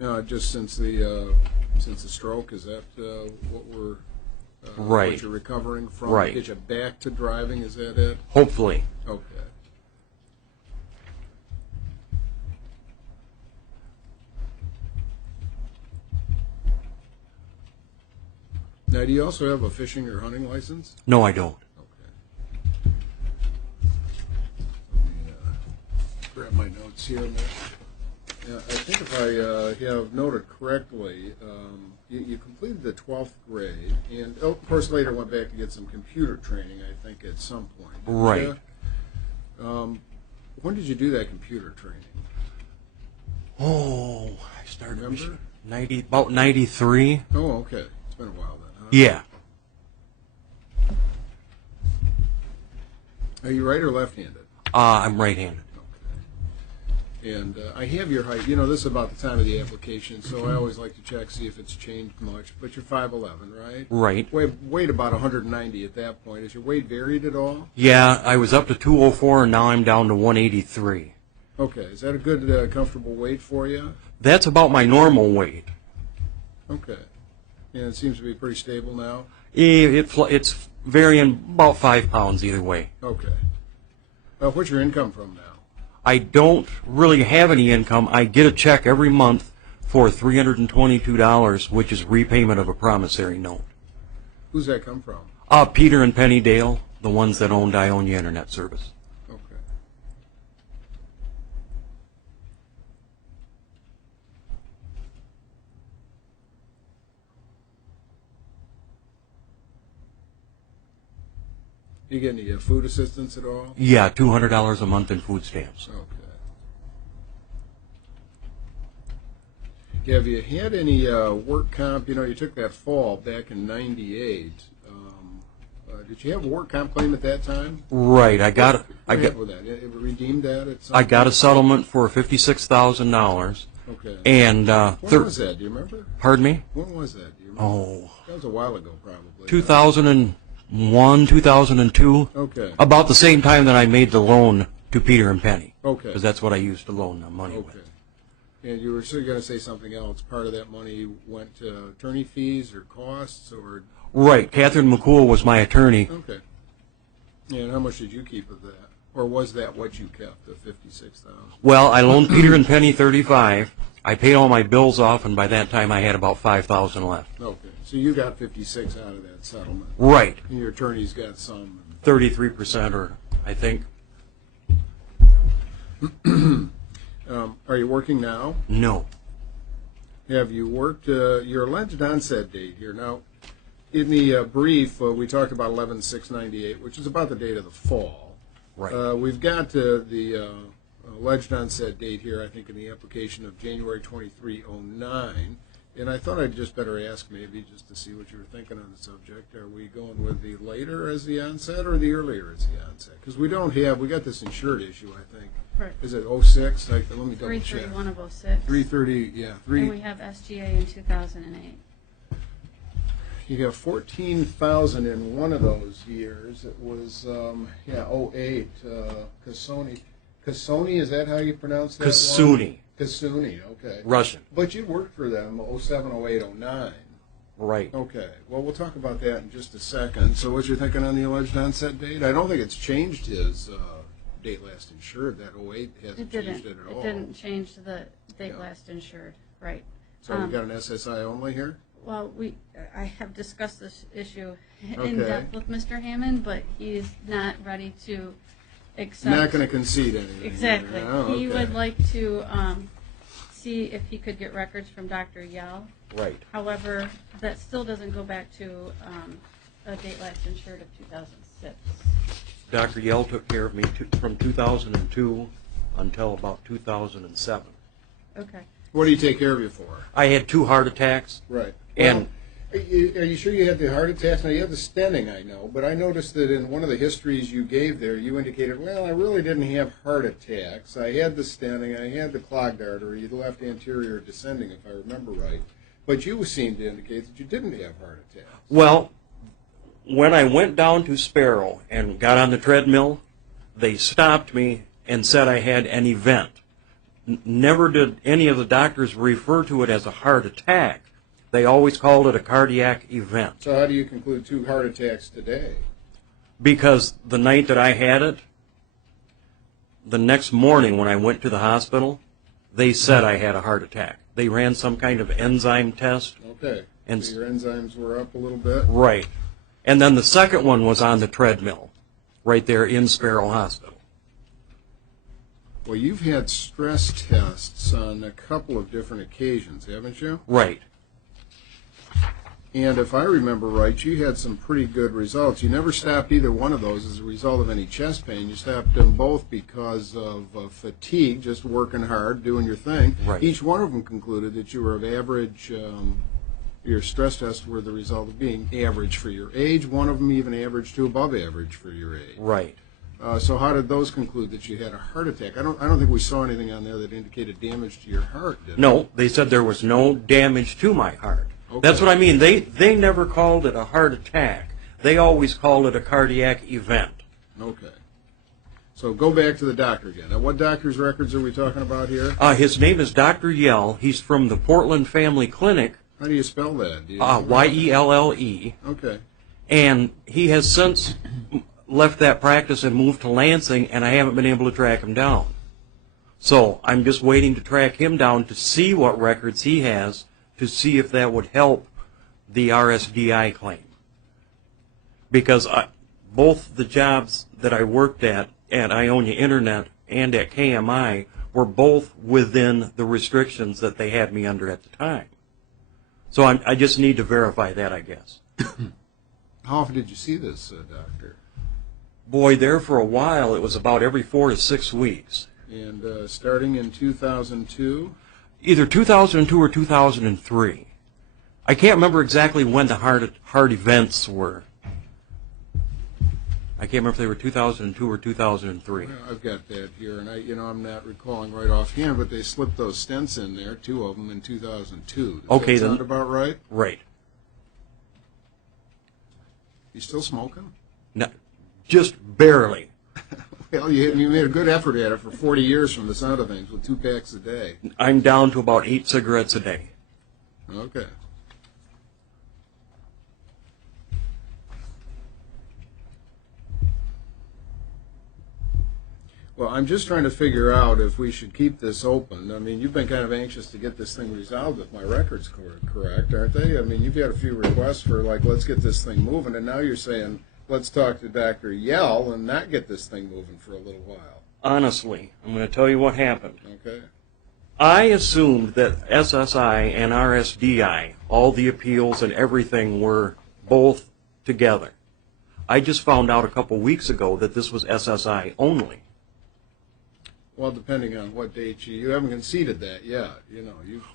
Just since the stroke, is that what we're right. what you're recovering from? Right. Get you back to driving? Is that it? Hopefully. Okay. Now, do you also have a fishing or hunting license? No, I don't. Okay. Let me grab my notes here. Yeah, I think if I have noted correctly, you completed the 12th grade, and of course later went back to get some computer training, I think, at some point. Right. When did you do that computer training? Oh, I started Remember? about 93. Oh, okay. It's been a while then, huh? Yeah. Are you right or left-handed? I'm right-handed. And I have your height. You know, this is about the time of the application, so I always like to check, see if it's changed much. But you're 5'11", right? Right. Weight about 190 at that point. Has your weight varied at all? Yeah, I was up to 204, and now I'm down to 183. Okay. Is that a good, comfortable weight for you? That's about my normal weight. Okay. And it seems to be pretty stable now? It's varying about 5 pounds either way. Okay. What's your income from now? I don't really have any income. I get a check every month for $322, which is repayment of a promissory note. Who's that come from? Peter and Penny Dale, the ones that owned Ionia Internet Service. Okay. You get any food assistance at all? Yeah, $200 a month in food stamps. Okay. Have you had any work comp? You know, you took that fall back in '98. Did you have a work comp claim at that time? Right. What happened with that? It redeemed that at some I got a point? settlement for $56,000. Okay. And When was that? Do you remember? Pardon me? When was that? Do you remember? Oh, That was a while ago, probably. 2001, 2002. Okay. About the same time that I made the loan to Peter and Penny. Okay. Because that's what I used to loan the money Okay. with. And you were still going to say something else. Part of that money went to attorney fees or costs, or Right. Catherine McCool was my attorney. okay. And how much did you keep of that, or was that what you kept, the $56,000? Well, I loaned Peter and Penny $35. I paid all my bills off, and by that time I had about $5,000 left. Okay, so you got 56 out of that settlement. Right. And your attorney's got some. 33%, or I think. Are you working now? No. Have you worked your alleged onset date here? Now, in the brief, we talked about 11/6/98, which is about the date of the fall. Right. We've got the alleged onset date here, I think, in the application of January 23, 2009. And I thought I'd just better ask maybe just to see what you were thinking on the subject. Are we going with the later as the onset or the earlier as the onset? Because we got this insured issue, I think. Right. Is it 06? Let me double check. 331 of 06. 330, yeah. And we have SGA in 2008. You got 14,000 in one of those years. It was, 08. Cassoni. Cassoni, is that how you pronounce that one? Kasuni. Kasuni, okay. Russian. But you worked for them 07, 08, 09. Right. Okay. Well, we'll talk about that in just a second. So what you're thinking on the alleged onset date? I don't think it's changed his date last insured. That 08 hasn't changed it at all. It didn't change the date last insured. Right. So we've got an SSI only here? Well, I have discussed this issue in Okay. depth with Mr. Hammond, but he's not ready to accept. Not going to concede anything. Exactly. Oh, He okay. would like to see if he could get records from Dr. Yell. Right. However, that still doesn't go back to a date last insured of 2006. Dr. Yell took care of me from 2002 until about 2007. Okay. What do you take care of you for? I had 2 heart attacks. Right. And Are you sure you had the heart attacks? Now, you had the stenting, I know, but I noticed that in one of the histories you gave there, you indicated, well, I really didn't have heart attacks. I had the stenting, I had the clogged artery, the left anterior descending, if I remember right. But you seemed to indicate that you didn't have heart attacks. well, when I went down to Sparrow and got on the treadmill, they stopped me and said I had an event. never did any of the doctors refer to it as a heart attack. They always called it a cardiac event. So how do you conclude 2 heart attacks today? Because the night that I had it, the next morning when I went to the hospital, they said I had a heart attack. They ran some kind of enzyme test. Okay. And so your enzymes were up a little bit? Right. And then the second one was on the treadmill, right there in Sparrow Hospital. Well, you've had stress tests on a couple of different occasions, haven't you? Right. And if I remember right, you had some pretty good results. You never stopped either one of those as a result of any chest pain. You stopped them both because of fatigue, just working hard, doing your thing. Right. Each one of them concluded that you were of average, your stress tests were the result of being average for your age. One of them even average to above average for your age. Right. So how did those conclude that you had a heart attack? I don't think we saw anything on there that indicated damage to your heart, did No, they said there was no damage to my heart. Okay. That's what I mean. They never called it a heart attack. They always called it a cardiac event. Okay. So go back to the doctor again. Now, what doctor's records are we talking about here? His name is Dr. Yell. He's from the Portland Family Clinic, How do you spell that? Do you Yelle. Okay. And he has since left that practice and moved to Lansing, and I haven't been able to track him down. So I'm just waiting to track him down to see what records he has, to see if that would help the RSDI claim. Because both the jobs that I worked at Ionia Internet and at KMI were both within the restrictions that they had me under at the time. So I just need to verify that, I guess. How often did you see this doctor? Boy, there for a while, it was about every 4 to 6 weeks. And starting in 2002? Either 2002 or 2003. I can't remember exactly when the heart events were. I can't remember if they were 2002 or 2003. Well, I've got that here, and I'm not recalling right offhand, but they slipped those stents in there, 2 of them in 2002. Does Okay, that then. sound about right? Right. You still smoking? No, just barely. Well, you made a good effort at it for 40 years from the sound of things with 2 packs a day. I'm down to about 8 cigarettes a day. Okay. Well, I'm just trying to figure out if we should keep this open. I mean, you've been kind of anxious to get this thing resolved if my record's correct, aren't they? I mean, you've had a few requests for, like, let's get this thing moving, and now you're saying, let's talk to Dr. Yell and not get this thing moving for a little while. Honestly, I'm going to tell you what happened. Okay. I assumed that SSI and RSDI, all the appeals and everything, were both together. I just found out a couple weeks ago that this was SSI only. Well, depending on what date you haven't conceded that yet.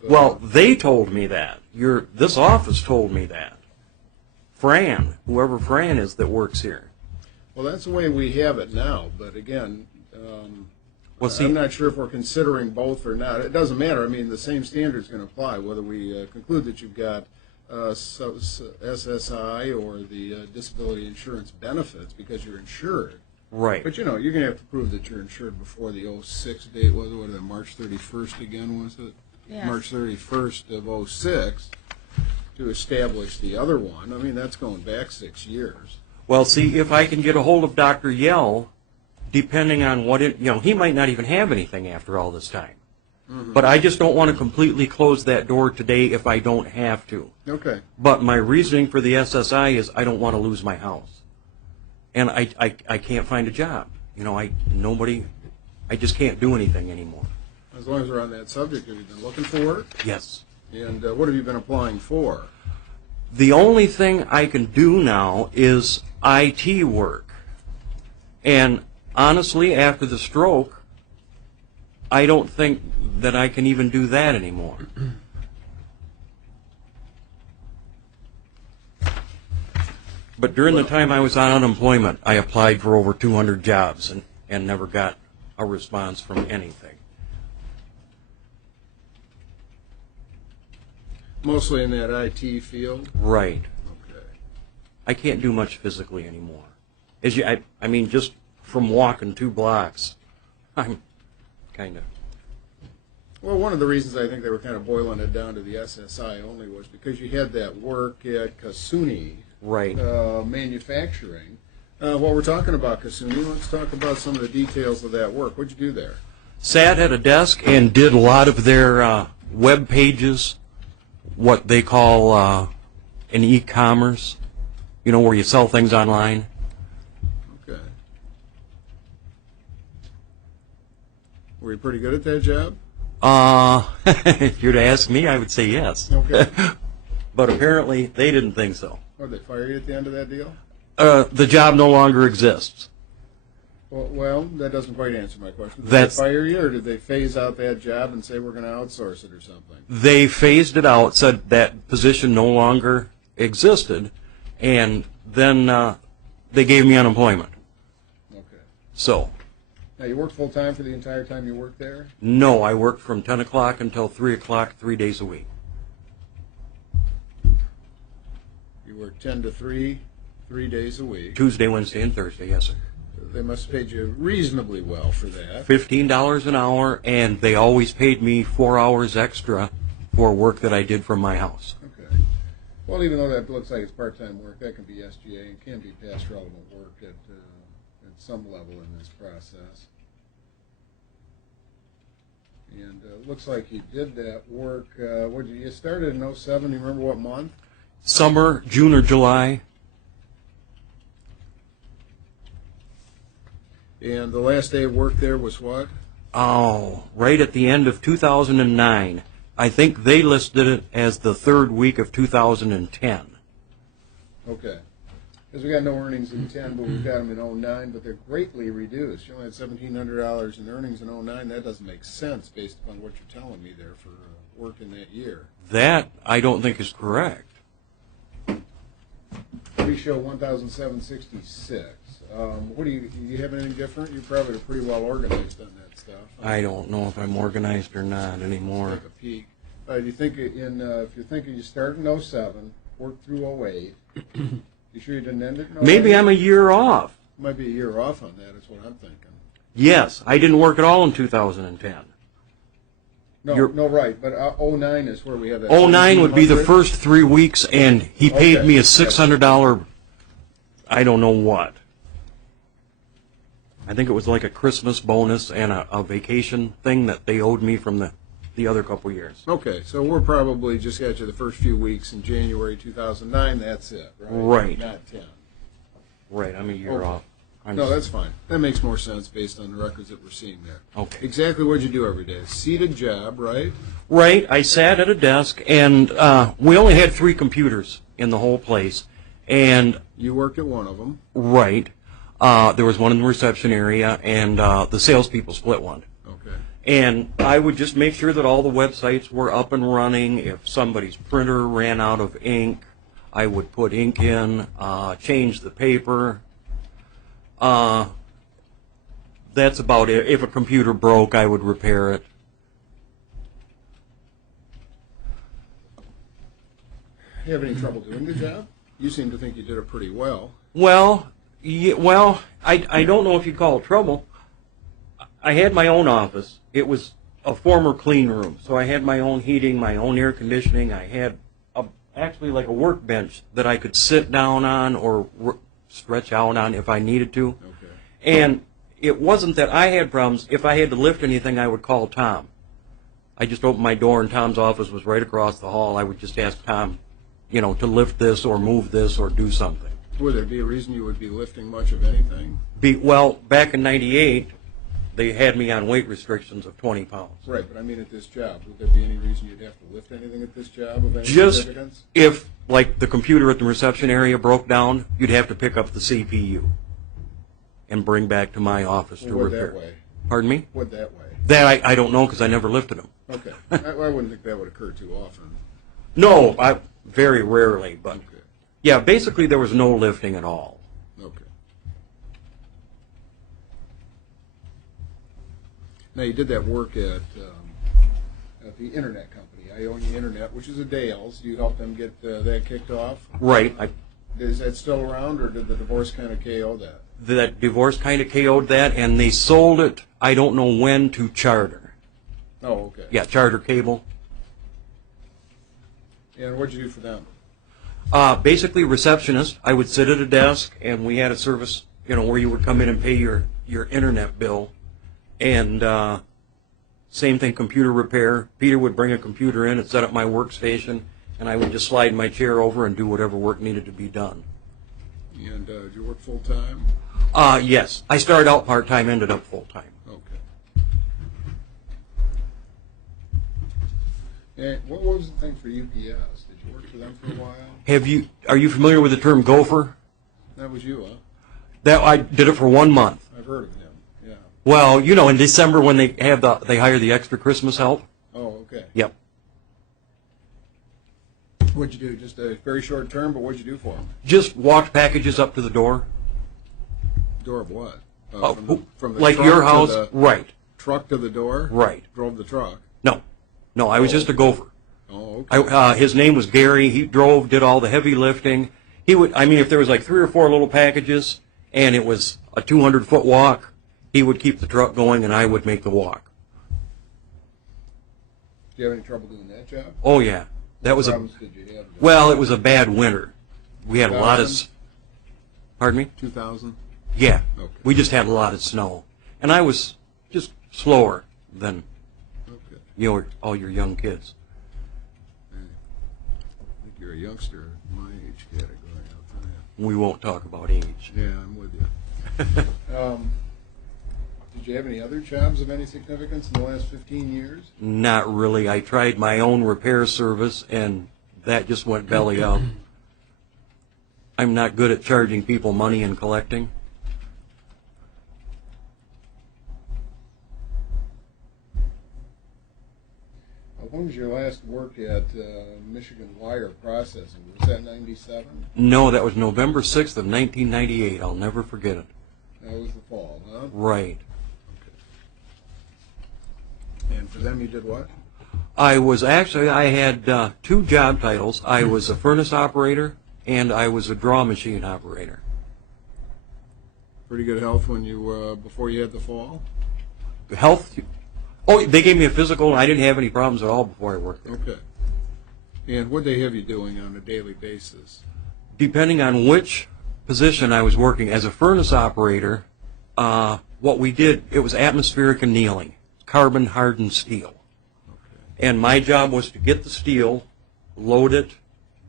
Well, they told me that. This office told me that. Fran, whoever Fran is that works here. Well, that's the way we have it now. But again, I'm not sure if we're considering both or not. It doesn't matter. I mean, the same standard's going to apply whether we conclude that you've got SSI or the disability insurance benefits because you're insured. Right. But, you're going to have to prove that you're insured before the 06 date. What was it, March 31st again, was it? Yes. March 31st of 06 to establish the other one. I mean, that's going back 6 years. Well, see, if I can get a hold of Dr. Yell, depending on what he might not even have anything after all this time. Mm-hmm. But I just don't want to completely close that door today if I don't have to. Okay. But my reasoning for the SSI is I don't want to lose my house. And I can't find a job. I just can't do anything anymore. As long as we're on that subject, have you been looking for work? Yes. And what have you been applying for? The only thing I can do now is IT work. And honestly, after the stroke, I don't think that I can even do that anymore. But during the time I was on unemployment, I applied for over 200 jobs and never got a response from anything. Mostly in that IT field? Right. Okay. I can't do much physically anymore. I mean, just from walking 2 blocks, I'm kind of... Well, one of the reasons I think they were kind of boiling it down to the SSI only was because you had that work at Kasuni Right. Manufacturing. While we're talking about Kasuni, let's talk about some of the details of that work. What'd you do there? Sat at a desk and did a lot of their web pages, what they call an e-commerce, where you sell things online. Okay. Were you pretty good at that job? If you're to ask me, I would say yes. Okay. But apparently they didn't think so. Or did they fire you at the end of that deal? The job no longer exists. Well, that doesn't quite answer my question. Did That's- they fire you, or did they phase out that job and say we're going to outsource it or something? They phased it out, said that position no longer existed, and then they gave me unemployment. Okay. So, Now, you worked full-time for the entire time you worked there? no, I worked from 10 o'clock until 3 o'clock, 3 days a week. You worked 10 to 3, 3 days a week. Tuesday, Wednesday, and Thursday, yes, sir. They must have paid you reasonably well for that. $15 an hour, and they always paid me 4 hours extra for work that I did from my house. Okay. Well, even though that looks like it's part-time work, that can be SGA and can be past relevant work at some level in this process. And it looks like you did that work. You started in '07. Do you remember what month? Summer, June or July. And the last day of work there was what? Oh, right at the end of 2009. I think they listed it as the third week of 2010. Okay. Because we got no earnings in 10, but we've got them in '09, but they're greatly reduced. You only had $1,700 in earnings in '09. That doesn't make sense based upon what you're telling me there for work in that year. That I don't think is correct. We show 1,766. What do you have anything different? You probably are pretty well organized on that stuff. I don't know if I'm organized or not anymore. Take a peek. Do you think if you're thinking you started in '07, worked through '08, you sure you didn't end it in '08? Maybe I'm a year off. Might be a year off on that is what I'm thinking. Yes, I didn't work at all in 2010. No, right, but '09 is where we have that. '09 would be the 1,700. first 3 weeks, and he paid Okay. me a $600, I don't know what. I think it was like a Christmas bonus and a vacation thing that they owed me from the other couple years. Okay, so we're probably just got you the first few weeks in January 2009. That's it, right? Right. Not 10. Right, I'm a year Okay. off. No, that's fine. That makes more sense based on the records that we're seeing there. Okay. Exactly what you do every day. Seated job, right? Right, I sat at a desk, and we only had 3 computers in the whole place. And, You worked at one of them. right, there was one in the reception area, and the salespeople split one. Okay. And I would just make sure that all the websites were up and running. If somebody's printer ran out of ink, I would put ink in, change the paper. That's about it. If a computer broke, I would repair it. You have any trouble doing the job? You seem to think you did it pretty well. Well, I don't know if you'd call it trouble. I had my own office. It was a former clean room, so I had my own heating, my own air conditioning. I had actually like a workbench that I could sit down on or stretch out on if I needed to. Okay. And it wasn't that I had problems. If I had to lift anything, I would call Tom. I just opened my door, and Tom's office was right across the hall. I would just ask Tom, to lift this or move this or do something. Would there be a reason you would be lifting much of anything? Well, back in '98, they had me on weight restrictions of 20 pounds. Right, but I mean at this job, would there be any reason you'd have to lift anything at this job of any Just significance? if, like, the computer at the reception area broke down, you'd have to pick up the CPU and bring back to my office to Would repair. that way? Pardon me? Would that way? That I don't know because I never lifted them. Okay. I wouldn't think that would occur too often. No, very rarely, but Okay. yeah, basically there was no lifting at all. Okay. Now you did that work at the internet company, Ionia Internet, which is a Dales. You helped them get that kicked off. Right. Is that still around, or did the divorce kind of KO that? That divorce kind of KO'd that, and they sold it, I don't know when, to Charter. Oh, okay. Yeah, Charter Cable. And what'd you do for them? Basically, receptionist. I would sit at a desk, and we had a service, where you would come in and pay your internet bill. And same thing, computer repair. Peter would bring a computer in and set up my workstation, and I would just slide my chair over and do whatever work needed to be done. And did you work full-time? Yes. I started out part-time, ended up full-time. Okay. And what was the thing for UPS? Did you work for them for a while? Are you familiar with the term gopher? That was you, huh? That I did it for 1 month. I've heard of him, yeah. Well, in December when they hire the extra Christmas help. Oh, okay. Yep. What'd you do? Just a very short term, but what'd you do for them? Just walked packages up to the door. Door of what? From the Like truck your to house, the right? truck to the door? Right. Drove the truck? No, I was just a gopher. Oh, okay. His name was Gary. He drove, did all the heavy lifting. If there was like 3 or 4 little packages and it was a 200-foot walk, he would keep the truck going and I would make the walk. Did you have any trouble doing that job? Oh yeah, that was problems did you have? well, it was a bad winter. We had a lot of. 2000? Pardon me? 2000? Yeah, Okay. we just had a lot of snow, and I was just slower than Okay. all your young kids. I think you're a youngster in my age category. I'll tell you. We won't talk about age. Yeah, I'm with you. Did you have any other jobs of any significance in the last 15 years? Not really. I tried my own repair service, and that just went belly up. I'm not good at charging people money and collecting. When was your last work at Michigan Wire Processing? Was that 97? No, that was November 6th of 1998. I'll never forget it. That was the fall, huh? Right. Okay. And for them you did what? I had 2 job titles. I was a furnace operator and I was a draw machine operator. Pretty good health when you before you had the fall? Health? Oh, they gave me a physical and I didn't have any problems at all before I worked there. Okay. And what they have you doing on a daily basis? Depending on which position I was working as a furnace operator, what we did, it was atmospheric annealing, carbon hardened steel. And my job was to get the steel, load it,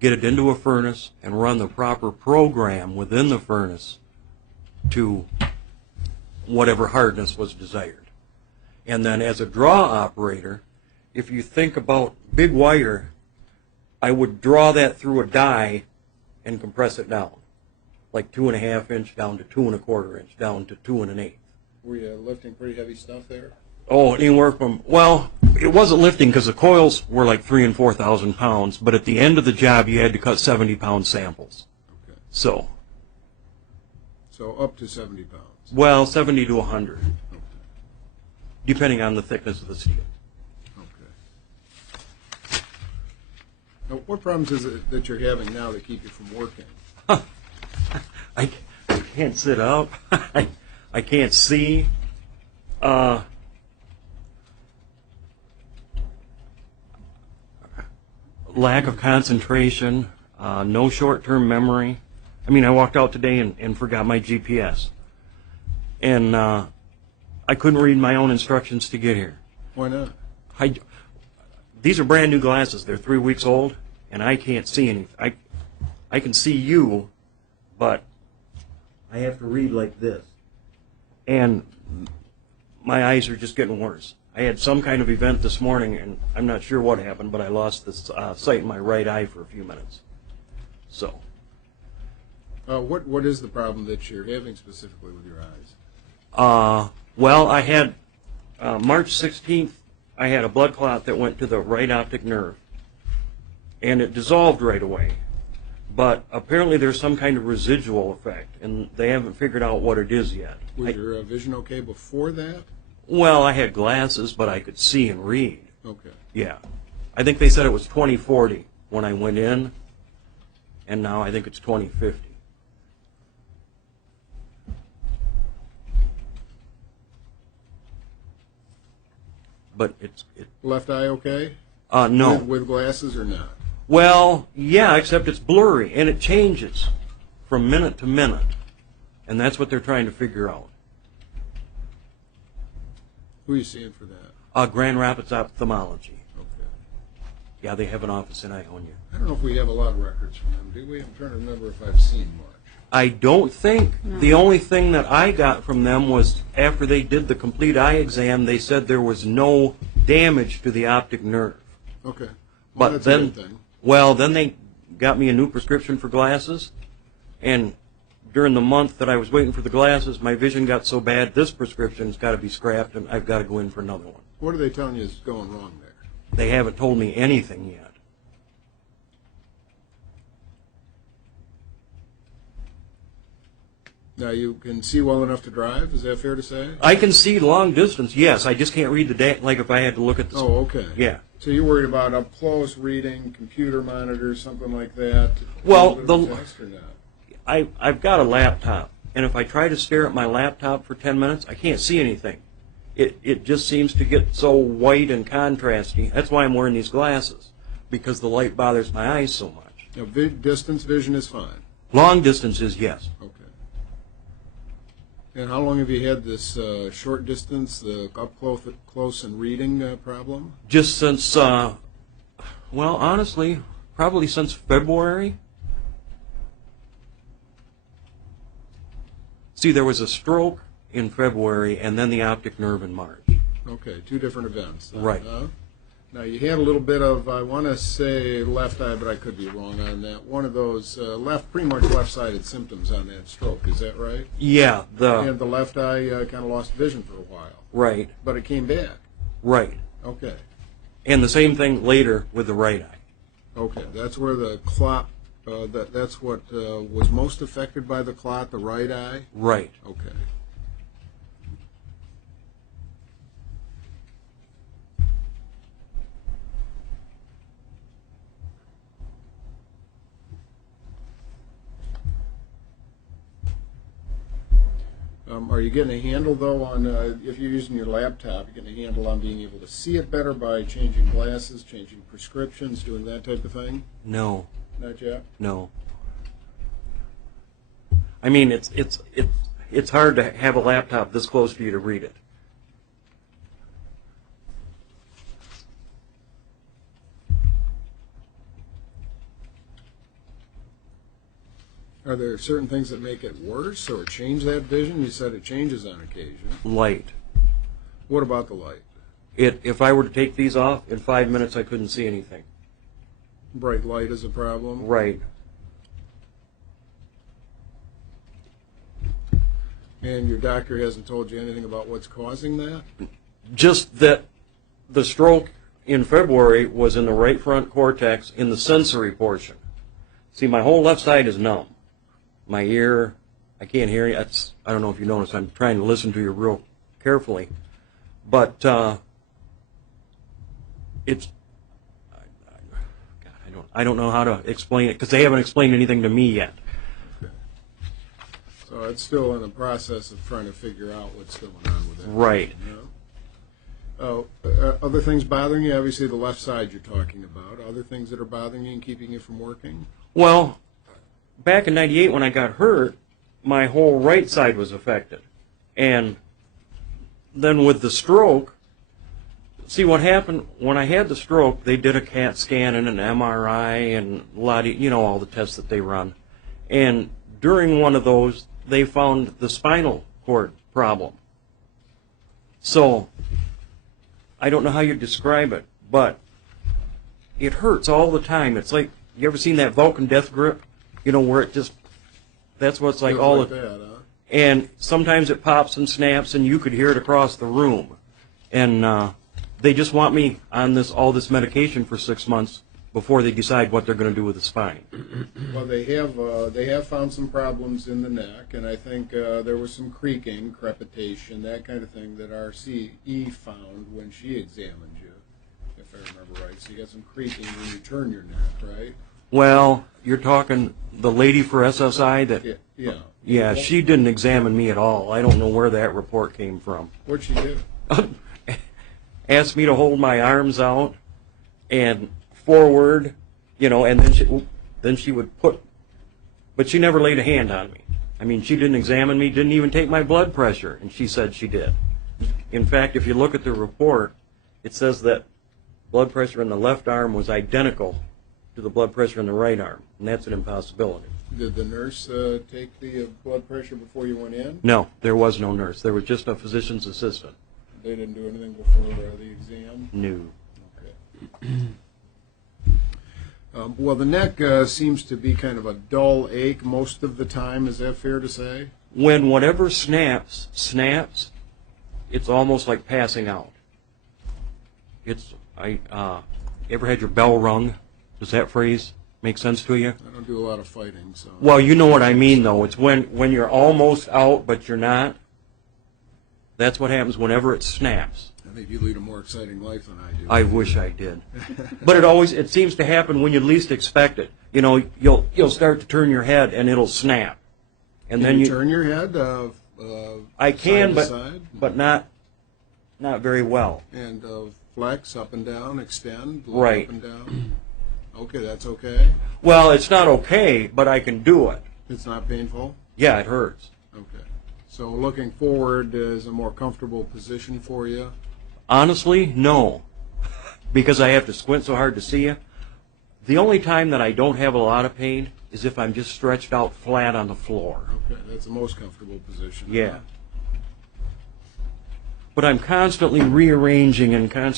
get it into a furnace, and run the proper program within the furnace to whatever hardness was desired. And then as a draw operator, if you think about big wire, I would draw that through a die and compress it down, like 2.5 inch down to 2 1/4 inch, down to 2 1/8. Were you lifting pretty heavy stuff there? Oh, anywhere from, well, it wasn't lifting because the coils were like 3,000 and 4,000 pounds, but at the end of the job you had to cut 70-pound samples. Okay. So up to 70 pounds. well, 70 to 100, Okay. depending on the thickness of the steel. Okay. Now, what problems is it that you're having now that keep you from working? I can't sit up. I can't see. Lack of concentration, no short-term memory. I mean, I walked out today and forgot my GPS. And I couldn't read my own instructions to get here. Why not? These are brand new glasses. They're 3 weeks old, and I can't see anything. I can see you, but I have to read like this. And my eyes are just getting worse. I had some kind of event this morning, and I'm not sure what happened, but I lost this sight in my right eye for a few minutes. So. What is the problem that you're having specifically with your eyes? Well, I had March 16th, I had a blood clot that went to the right optic nerve, and it dissolved right away. But apparently there's some kind of residual effect, and they haven't figured out what it is yet. Was your vision okay before that? Well, I had glasses, but I could see and read. Okay. Yeah. I think they said it was 20/40 when I went in, and now I think it's 20/50. but Left eye okay? no. With glasses or not? Well, yeah, except it's blurry, and it changes from minute to minute, and that's what they're trying to figure out. Who are you seeing for that? Grand Rapids Ophthalmology. Okay. Yeah, they have an office in Ionia. I don't know if we have a lot of records from them, do we? I'm trying to remember if I've seen much. I don't think. No. The only thing that I got from them was after they did the complete eye exam, they said there was no damage to the optic nerve. Okay. Well, But that's then, a good thing. well, then they got me a new prescription for glasses, and during the month that I was waiting for the glasses, my vision got so bad, this prescription's got to be scrapped, and I've got to go in for another one. What are they telling you is going wrong there? They haven't told me anything yet. Now, you can see well enough to drive, is that fair to say? I can see long distance, yes. I just can't read the data, like if I had to look at the... Oh, okay. Yeah. So you're worried about up close reading, computer monitors, something like that? Well, A little bit of test or not? I've got a laptop, and if I try to stare at my laptop for 10 minutes, I can't see anything. It just seems to get so white and contrasty. That's why I'm wearing these glasses, because the light bothers my eyes so much. Now, distance vision is fine. Long distances, yes. Okay. And how long have you had this short distance, the up close and reading problem? Just since, well, honestly, probably since February. See, there was a stroke in February and then the optic nerve in March. Okay, two different events. Right. Now, you had a little bit of, I want to say left eye, but I could be wrong on that. One of those pretty much left-sided symptoms on that stroke. Is that right? Yeah, And the left eye kind of lost vision for a while. right, But it came back. right. Okay. And the same thing later with the right eye. Okay, that's where the clot, that's what was most affected by the clot, the right eye? Right. Okay. Are you getting a handle, though, on, if you're using your laptop, you're getting a handle on being able to see it better by changing glasses, changing prescriptions, doing that type of thing? No, Not yet? no. I mean, it's hard to have a laptop this close for you to read it. Are there certain things that make it worse or change that vision? You said it changes on occasion. Light. What about the light? If I were to take these off, in 5 minutes I couldn't see anything. Bright light is a problem? Right. And your doctor hasn't told you anything about what's causing that? Just that the stroke in February was in the right front cortex in the sensory portion. See, my whole left side is numb. My ear, I can't hear you. I don't know if you noticed, I'm trying to listen to you real carefully. But it's, God, I don't know how to explain it because they haven't explained anything to me yet. Okay. So it's still in the process of trying to figure out what's going on with it. Right. Other things bothering you? Obviously the left side you're talking about. Other things that are bothering you and keeping you from working? Well, back in '98 when I got hurt, my whole right side was affected. And then with the stroke, see what happened when I had the stroke, they did a CAT scan and an MRI and a lot of, all the tests that they run. And during one of those, they found the spinal cord problem. So, I don't know how you describe it, but it hurts all the time. It's like, you ever seen that Vulcan death grip? Where it just, that's what it's like Feels all like the, that, huh? and sometimes it pops and snaps and you could hear it across the room. And they just want me on all this medication for 6 months before they decide what they're going to do with the spine. Well, they have found some problems in the neck, and I think there was some creaking, crepitation, that kind of thing that RCE found when she examined you, if I remember right. So you got some creaking when you turn your neck, right? Well, you're talking the lady for SSI that, Yeah. yeah, she didn't examine me at all. I don't know where that report came from. What'd she do? asked me to hold my arms out and forward, and then she would but she never laid a hand on me. I mean, she didn't examine me, didn't even take my blood pressure, and she said she did. In fact, if you look at the report, it says that blood pressure in the left arm was identical to the blood pressure in the right arm, and that's an impossibility. Did the nurse take the blood pressure before you went in? No, there was no nurse. There was just a physician's assistant. They didn't do anything before the exam? No. Okay. Well, the neck seems to be kind of a dull ache most of the time. Is that fair to say? When whatever snaps, it's almost like passing out. Ever had your bell rung? Does that phrase make sense to you? I don't do a lot of fighting, so. Well, you know what I mean, though. It's when you're almost out, but you're not. That's what happens whenever it snaps. I think you lead a more exciting life than I do. I wish I did. But it seems to happen when you least expect it. You'll start to turn your head and it'll snap. And Can then you turn your head I can, side to side? but not very well. And flex up and down, extend, look Right. up and down. Okay, that's okay. Well, it's not okay, but I can do it. It's not painful? Yeah, it hurts. Okay. So looking forward is a more comfortable position for you? Honestly, no, because I have to squint so hard to see you. The only time that I don't have a lot of pain is if I'm just stretched out flat on the floor. Okay, that's the most comfortable position. Yeah. But I'm constantly rearranging and trying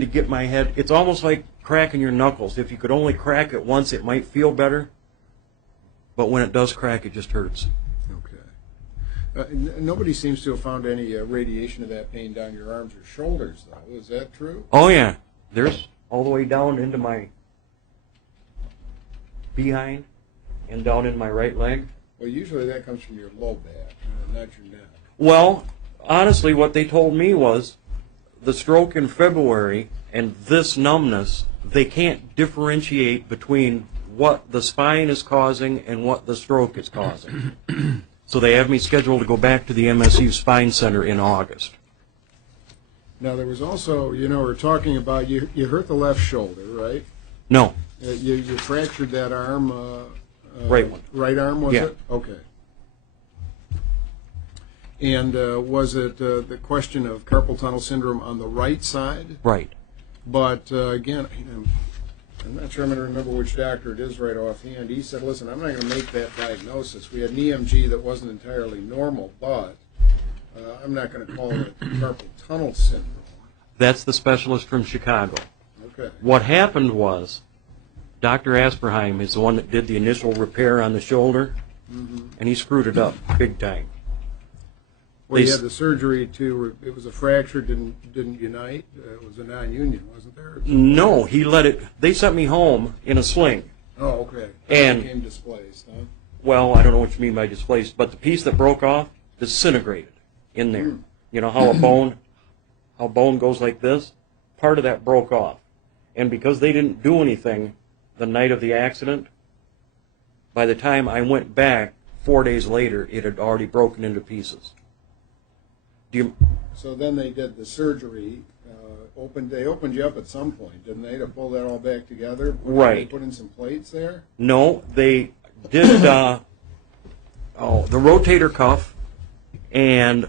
to get my head. It's almost like cracking your knuckles. If you could only crack it once, it might feel better. But when it does crack, it just hurts. Okay. Nobody seems to have found any radiation of that pain down your arms or shoulders, though. Is that true? Oh, yeah. There's all the way down into my behind and down in my right leg. Well, usually that comes from your low back, not your neck. Well, honestly, what they told me was the stroke in February and this numbness, they can't differentiate between what the spine is causing and what the stroke is causing. So they have me scheduled to go back to the MSU Spine Center in August. Now, there was also, we're talking about, you hurt the left shoulder, right? No, You fractured that arm. right one. Right arm, was Yeah. it? Okay. And was it the question of carpal tunnel syndrome on the right side? Right. But again, I'm not sure I'm going to remember which doctor it is right offhand. He said, listen, I'm not going to make that diagnosis. We had an EMG that wasn't entirely normal, but I'm not going to call it carpal tunnel syndrome. That's the specialist from Chicago. Okay. What happened was Dr. Asperheim is the one that did the initial repair on the shoulder, and he screwed it up big time. Well, you had the surgery it was a fracture, didn't unite. It was a non-union, wasn't there? No, he let it. They sent me home in a sling. Oh, okay. And- It became displaced, huh? Well, I don't know what you mean by displaced, but the piece that broke off disintegrated in there. You know how a bone goes like this? Part of that broke off. And because they didn't do anything the night of the accident, by the time I went back 4 days later, it had already broken into pieces. So then they did the surgery. They opened you up at some point, didn't they, to pull that all back together? Right. Put in some plates there? No, they did the rotator cuff and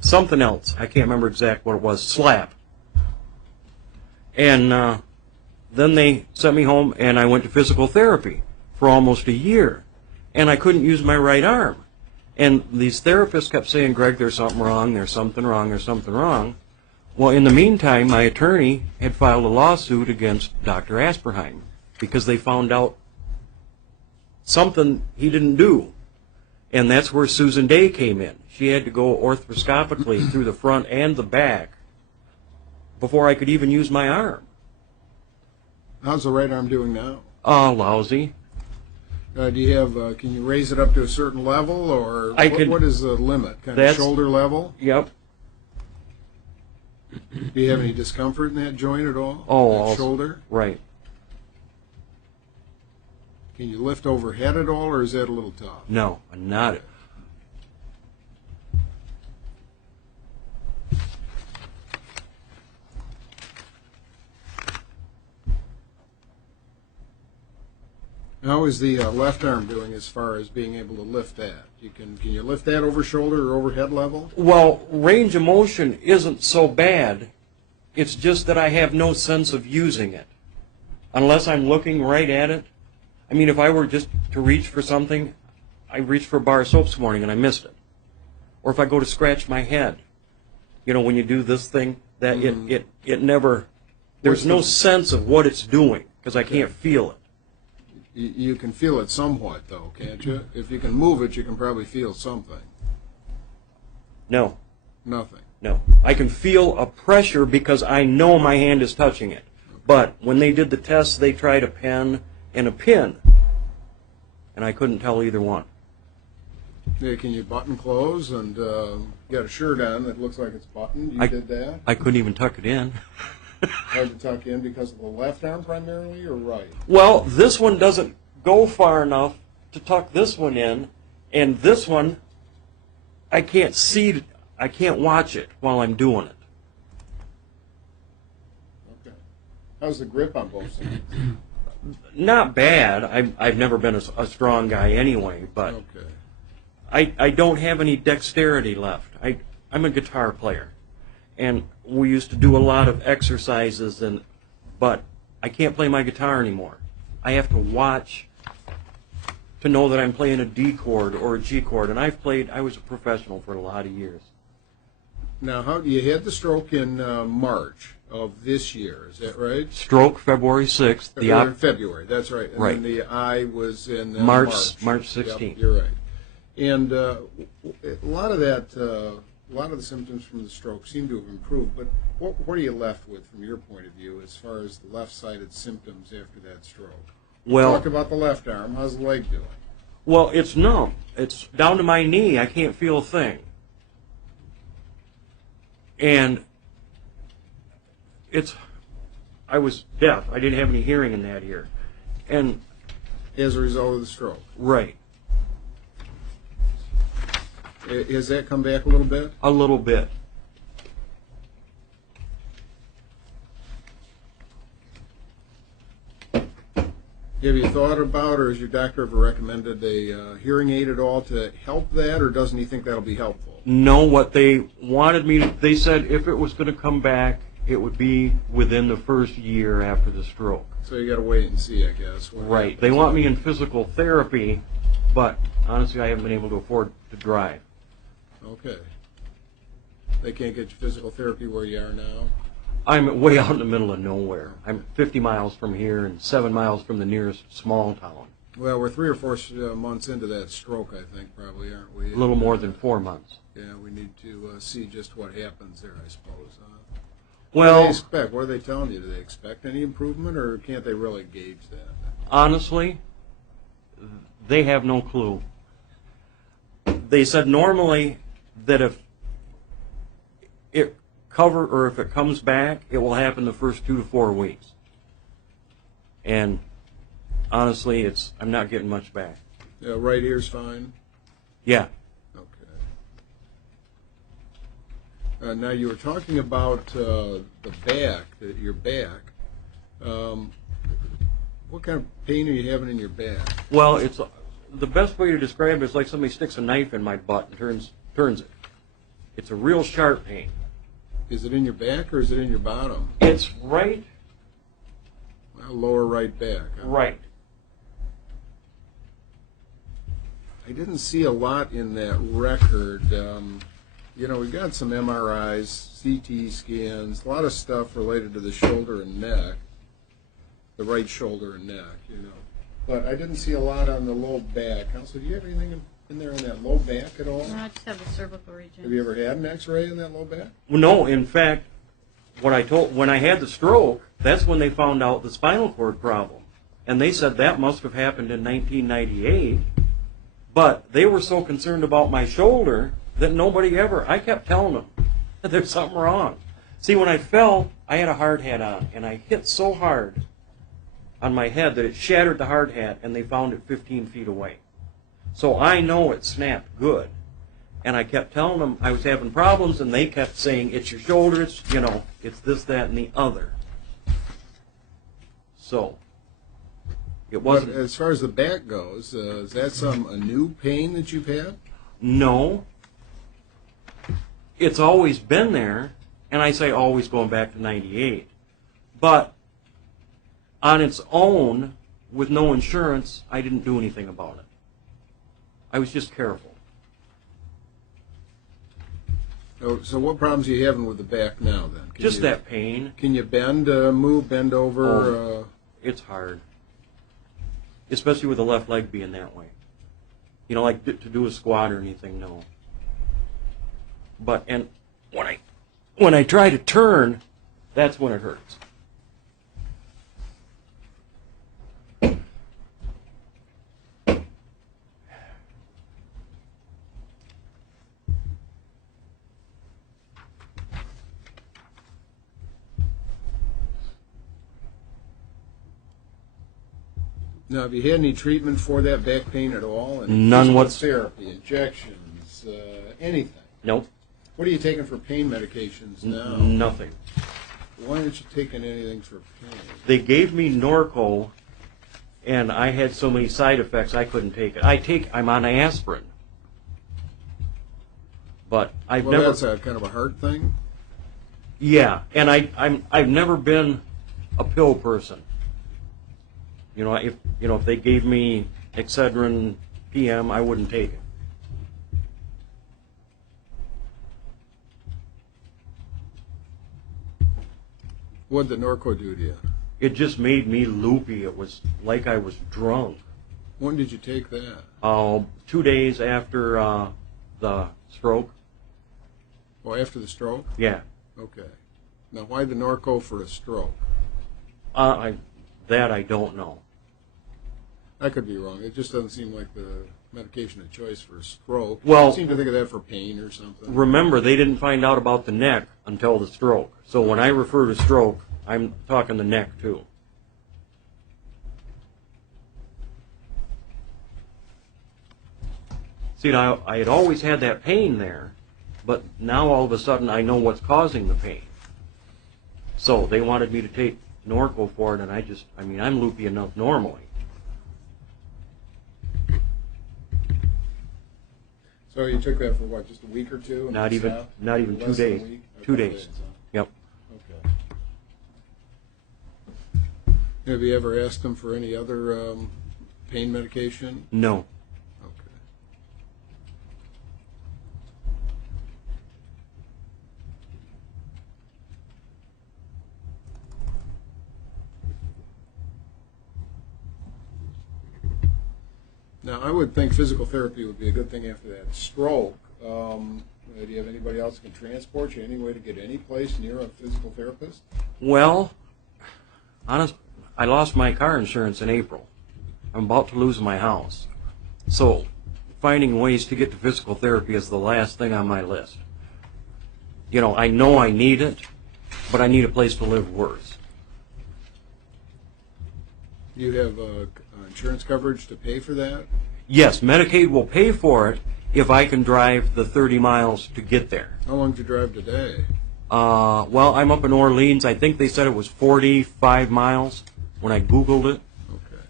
something else. I can't remember exactly what it was. Slap. And then they sent me home, and I went to physical therapy for almost a year. And I couldn't use my right arm. And these therapists kept saying, Greg, there's something wrong, there's something wrong, there's something wrong. Well, in the meantime, my attorney had filed a lawsuit against Dr. Asperheim because they found out something he didn't do. And that's where Susan Day came in. She had to go arthroscopically through the front and the back before I could even use my arm. How's the right arm doing now? Lousy. Do you have? Can you raise it up to a certain level, or what is the limit? Kind of shoulder level? Yep. Do you have any discomfort in that joint at all? Oh, shoulder. Right. Can you lift overhead at all, or is that a little tough? No, not. How is the left arm doing as far as being able to lift that? Can you lift that over shoulder or over head level? Well, range of motion isn't so bad. It's just that I have no sense of using it. Unless I'm looking right at it. I mean, if I were just to reach for something, I reached for a bar of soap this morning and I missed it. Or if I go to scratch my head, you know, when you do this thing, that it never, there's no sense of what it's doing because I can't feel it. You can feel it somewhat, though, can't you? If you can move it, you can probably feel something. No. Nothing. No. I can feel a pressure because I know my hand is touching it. But when they did the test, they tried a pen and a pin, and I couldn't tell either one. Yeah, can you button close and you got a shirt on that looks like it's buttoned? You did that? I couldn't even tuck it in. Hard to tuck in because of the left arm primarily, or right? Well, this one doesn't go far enough to tuck this one in, and this one, I can't see, I can't watch it while I'm doing it. Okay. How's the grip on both sides? Not bad. I've never been a strong guy anyway, but Okay. I don't have any dexterity left. I'm a guitar player, and we used to do a lot of exercises, but I can't play my guitar anymore. I have to watch to know that I'm playing a D chord or a G chord, and I was a professional for a lot of years. Now, you had the stroke in March of this year, is that right? Stroke February 6th. Or February, that's right. And Right. then the eye was in March March 16th. Yep, you're right. And a lot of that, a lot of the symptoms from the stroke seem to have improved, but what are you left with from your point of view as far as the left-sided symptoms after that stroke? Well, Talk about the left arm. How's the leg doing? well, it's numb. It's down to my knee. I can't feel a thing. And I was deaf. I didn't have any hearing in that ear. And As a result of the stroke. right, Has that come back a little bit? a little bit. Have you thought about, or has your doctor ever recommended a hearing aid at all to help that, or doesn't he think that'll be helpful? No, what they wanted me to, they said if it was going to come back, it would be within the first year after the stroke. So you got to wait and see, I guess. what Right. happens. They want me in physical therapy, but honestly, I haven't been able to afford to drive. Okay. They can't get you physical therapy where you are now? I'm way out in the middle of nowhere. I'm 50 miles from here and 7 miles from the nearest small town. Well, we're 3 or 4 months into that stroke, I think, probably, aren't we? A little more than 4 months. Yeah, we need to see just what happens there, I suppose. What do Well, they expect? What are they telling you? Do they expect any improvement, or can't they really gauge that? honestly, they have no clue. They said normally that if it if it comes back, it will happen the first 2 to 4 weeks. And honestly, I'm not getting much back. Right ear's fine? Yeah. Okay. Now, you were talking about the back, your back. What kind of pain are you having in your back? Well, it's the best way to describe it is like somebody sticks a knife in my butt and turns it. It's a real sharp pain. Is it in your back or is it in your bottom? It's right. Lower right back. Huh? Right. I didn't see a lot in that record. We've got some MRIs, CT scans, a lot of stuff related to the shoulder and neck, the right shoulder and neck, But I didn't see a lot on the low back. So do you have anything in there in that low back at all? No, I just have the cervical region. Have you ever had an X-ray in that low back? Well, no, in fact, when I had the stroke, that's when they found out the spinal cord problem. And they said that must have happened in 1998. But they were so concerned about my shoulder that I kept telling them that there's something wrong. See, when I fell, I had a hard hat on, and I hit so hard on my head that it shattered the hard hat, and they found it 15 feet away. So I know it snapped good. And I kept telling them I was having problems, and they kept saying, it's your shoulder, it's this, that, and the other. So It But wasn't. as far as the back goes, is that a new pain that you've had? No. It's always been there, and I say always going back to 98. But on its own, with no insurance, I didn't do anything about it. I was just careful. Oh, so what problems are you having with the back now then? Just that pain. Can you bend, move, bend over? It's hard. Especially with the left leg being that way. You know, like to do a squat or anything, no. But, and when I try to turn, that's when it hurts. Now, have you had any treatment for that back pain at all? None Therapy, injections, anything? Nope. What are you taking for pain medications now? Nothing. Why aren't you taking anything for pain? They gave me Norco, and I had so many side effects I couldn't take it. I'm on aspirin, but I've Well, never. that's a kind of a heart thing. Yeah, and I've never been a pill person. You know, if they gave me Excedrin PM, I wouldn't take it. What'd the Norco do to you? It just made me loopy. It was like I was drunk. When did you take that? 2 days after the stroke. Oh, after the stroke? Yeah. Okay. Now, why the Norco for a stroke? I don't know. I could be wrong. It just doesn't seem like the medication of choice for a stroke. Well, I seem to think of that for pain or something. Remember, they didn't find out about the neck until the stroke. So when I refer to stroke, I'm talking the neck too. See, now, I had always had that pain there, but now all of a sudden I know what's causing the pain. So they wanted me to take Norco for it, and I'm loopy enough normally. So you took that for what, just a week or two? And Not even stopped? 2 Less than a days. week? 2 Or days. huh? Yep. Okay. Have you ever asked them for any other pain medication? No. Okay. Now, I would think physical therapy would be a good thing after that stroke. Do you have anybody else who can transport you? Any way to get any place near a physical therapist? Well, I lost my car insurance in April. I'm about to lose my house. So finding ways to get to physical therapy is the last thing on my list. You know I need it, but I need a place to live worse. You have insurance coverage to pay for that? Yes, Medicaid will pay for it if I can drive the 30 miles to get there. How long did you drive today? Well, I'm up in Orleans. I think they said it was 45 miles when I Googled it. Okay.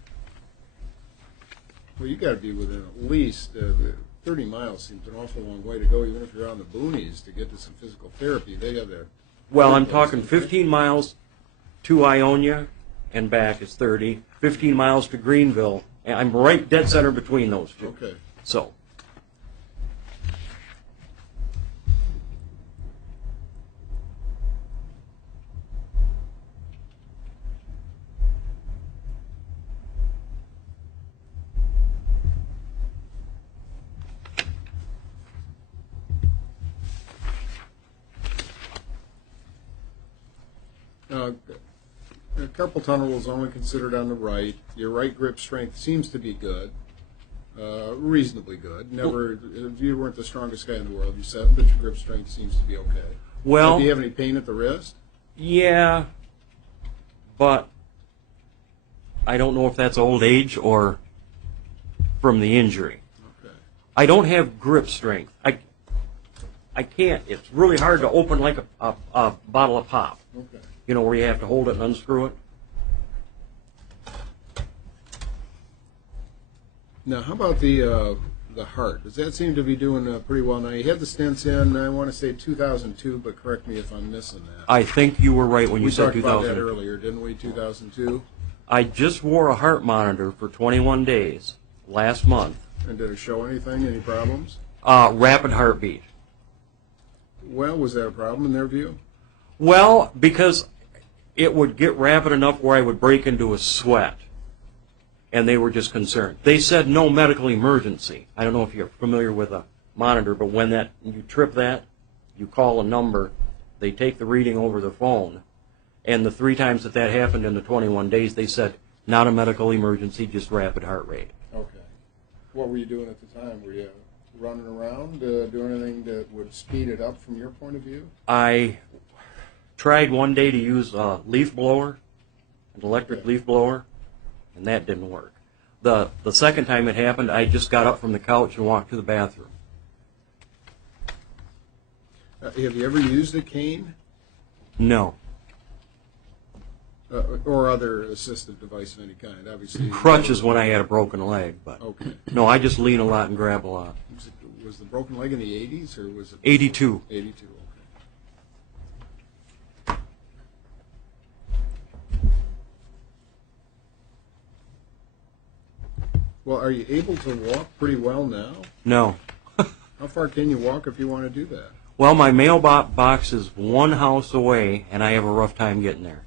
Well, you got to be within at least 30 miles seems an awful long way to go, even if you're on the boonies to get to some physical therapy. They have that. Well, I'm talking 15 miles to Ionia and back is 30. 15 miles to Greenville. And I'm right dead center between those two. Okay. So. A carpal tunnel is only considered on the right. Your right grip strength seems to be good, reasonably good. Never, you weren't the strongest guy in the world. You said, but your grip strength seems to be okay. Well, do you have any pain at the wrist? Yeah, but I don't know if that's old age or from the injury. Okay. I don't have grip strength. I can't. It's really hard to open like a bottle of pop. Okay. You know, where you have to hold it and unscrew it. Now, how about the heart? Does that seem to be doing pretty well? Now, you had the stents in, I want to say 2002, but correct me if I'm missing that. I think you were right when you said We talked 2000. about that earlier, didn't we, 2002? I just wore a heart monitor for 21 days last month. And did it show anything, any problems? Rapid heartbeat. Well, was that a problem in their view? Well, because it would get rapid enough where I would break into a sweat. And they were just concerned. They said no medical emergency. I don't know if you're familiar with a monitor, but when you trip that, you call a number, they take the reading over the phone, and the 3 times that happened in the 21 days, they said not a medical emergency, just rapid heart rate. Okay. What were you doing at the time? Were you running around, doing anything that would speed it up from your point of view? I tried one day to use a leaf blower, an electric leaf blower, and that didn't work. The second time it happened, I just got up from the couch and walked to the bathroom. Have you ever used a cane? No. Or other assistive device of any kind, obviously. Crutches when I had a broken leg, but Okay. no, I just lean a lot and grab a lot. Was the broken leg in the 80s, or was it? 82. 82, okay. Well, are you able to walk pretty well now? No. How far can you walk if you want to do that? Well, my mailbox is one house away, and I have a rough time getting there.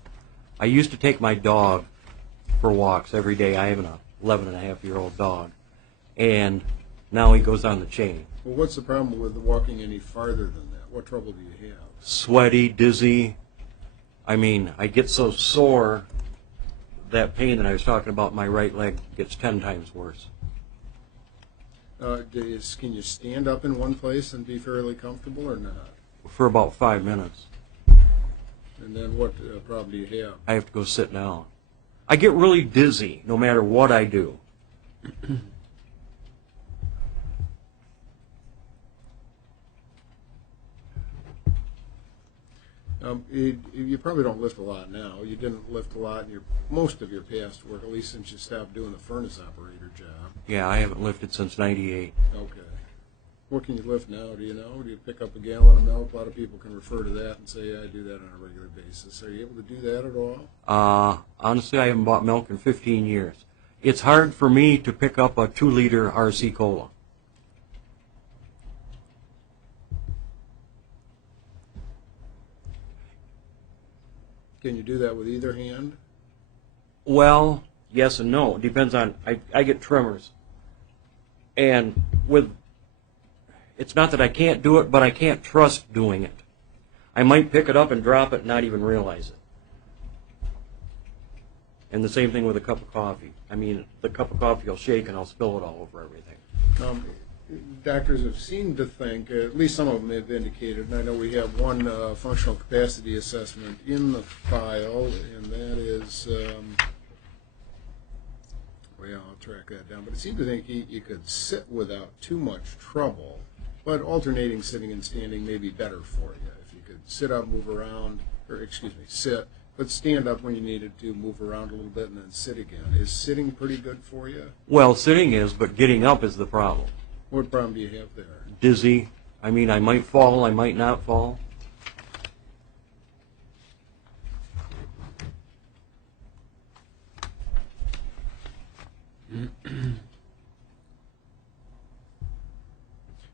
I used to take my dog for walks every day. I have an 11-and-a-half-year-old dog, and now he goes on the chain. Well, what's the problem with walking any farther than that? What trouble do you have? Sweaty, dizzy. I mean, I get so sore, that pain that I was talking about in my right leg gets 10 times worse. Can you stand up in one place and be fairly comfortable or not? For about 5 minutes. And then what problem do you have? I have to go sit down. I get really dizzy no matter what I do. You probably don't lift a lot now. You didn't lift a lot in most of your past work, at least since you stopped doing the furnace operator job. Yeah, I haven't lifted since '98. Okay. What can you lift now? Do you know? Do you pick up a gallon of milk? A lot of people can refer to that and say, yeah, I do that on a regular basis. Are you able to do that at all? Honestly, I haven't bought milk in 15 years. It's hard for me to pick up a 2-liter RC Cola. Can you do that with either hand? Well, yes and no. It depends on, I get tremors. And it's not that I can't do it, but I can't trust doing it. I might pick it up and drop it and not even realize it. And the same thing with a cup of coffee. I mean, the cup of coffee will shake and I'll spill it all over everything. Doctors have seemed to think, at least some of them have indicated, and I know we have one functional capacity assessment in the file, and that is, well, I'll track that down, but it seemed to think you could sit without too much trouble, but alternating sitting and standing may be better for you. If you could sit up, move around, or excuse me, sit, but stand up when you needed to, move around a little bit, and then sit again. Is sitting pretty good for you? Well, sitting is, but getting up is the problem. What problem do you have there? Dizzy. I mean, I might fall, I might not fall.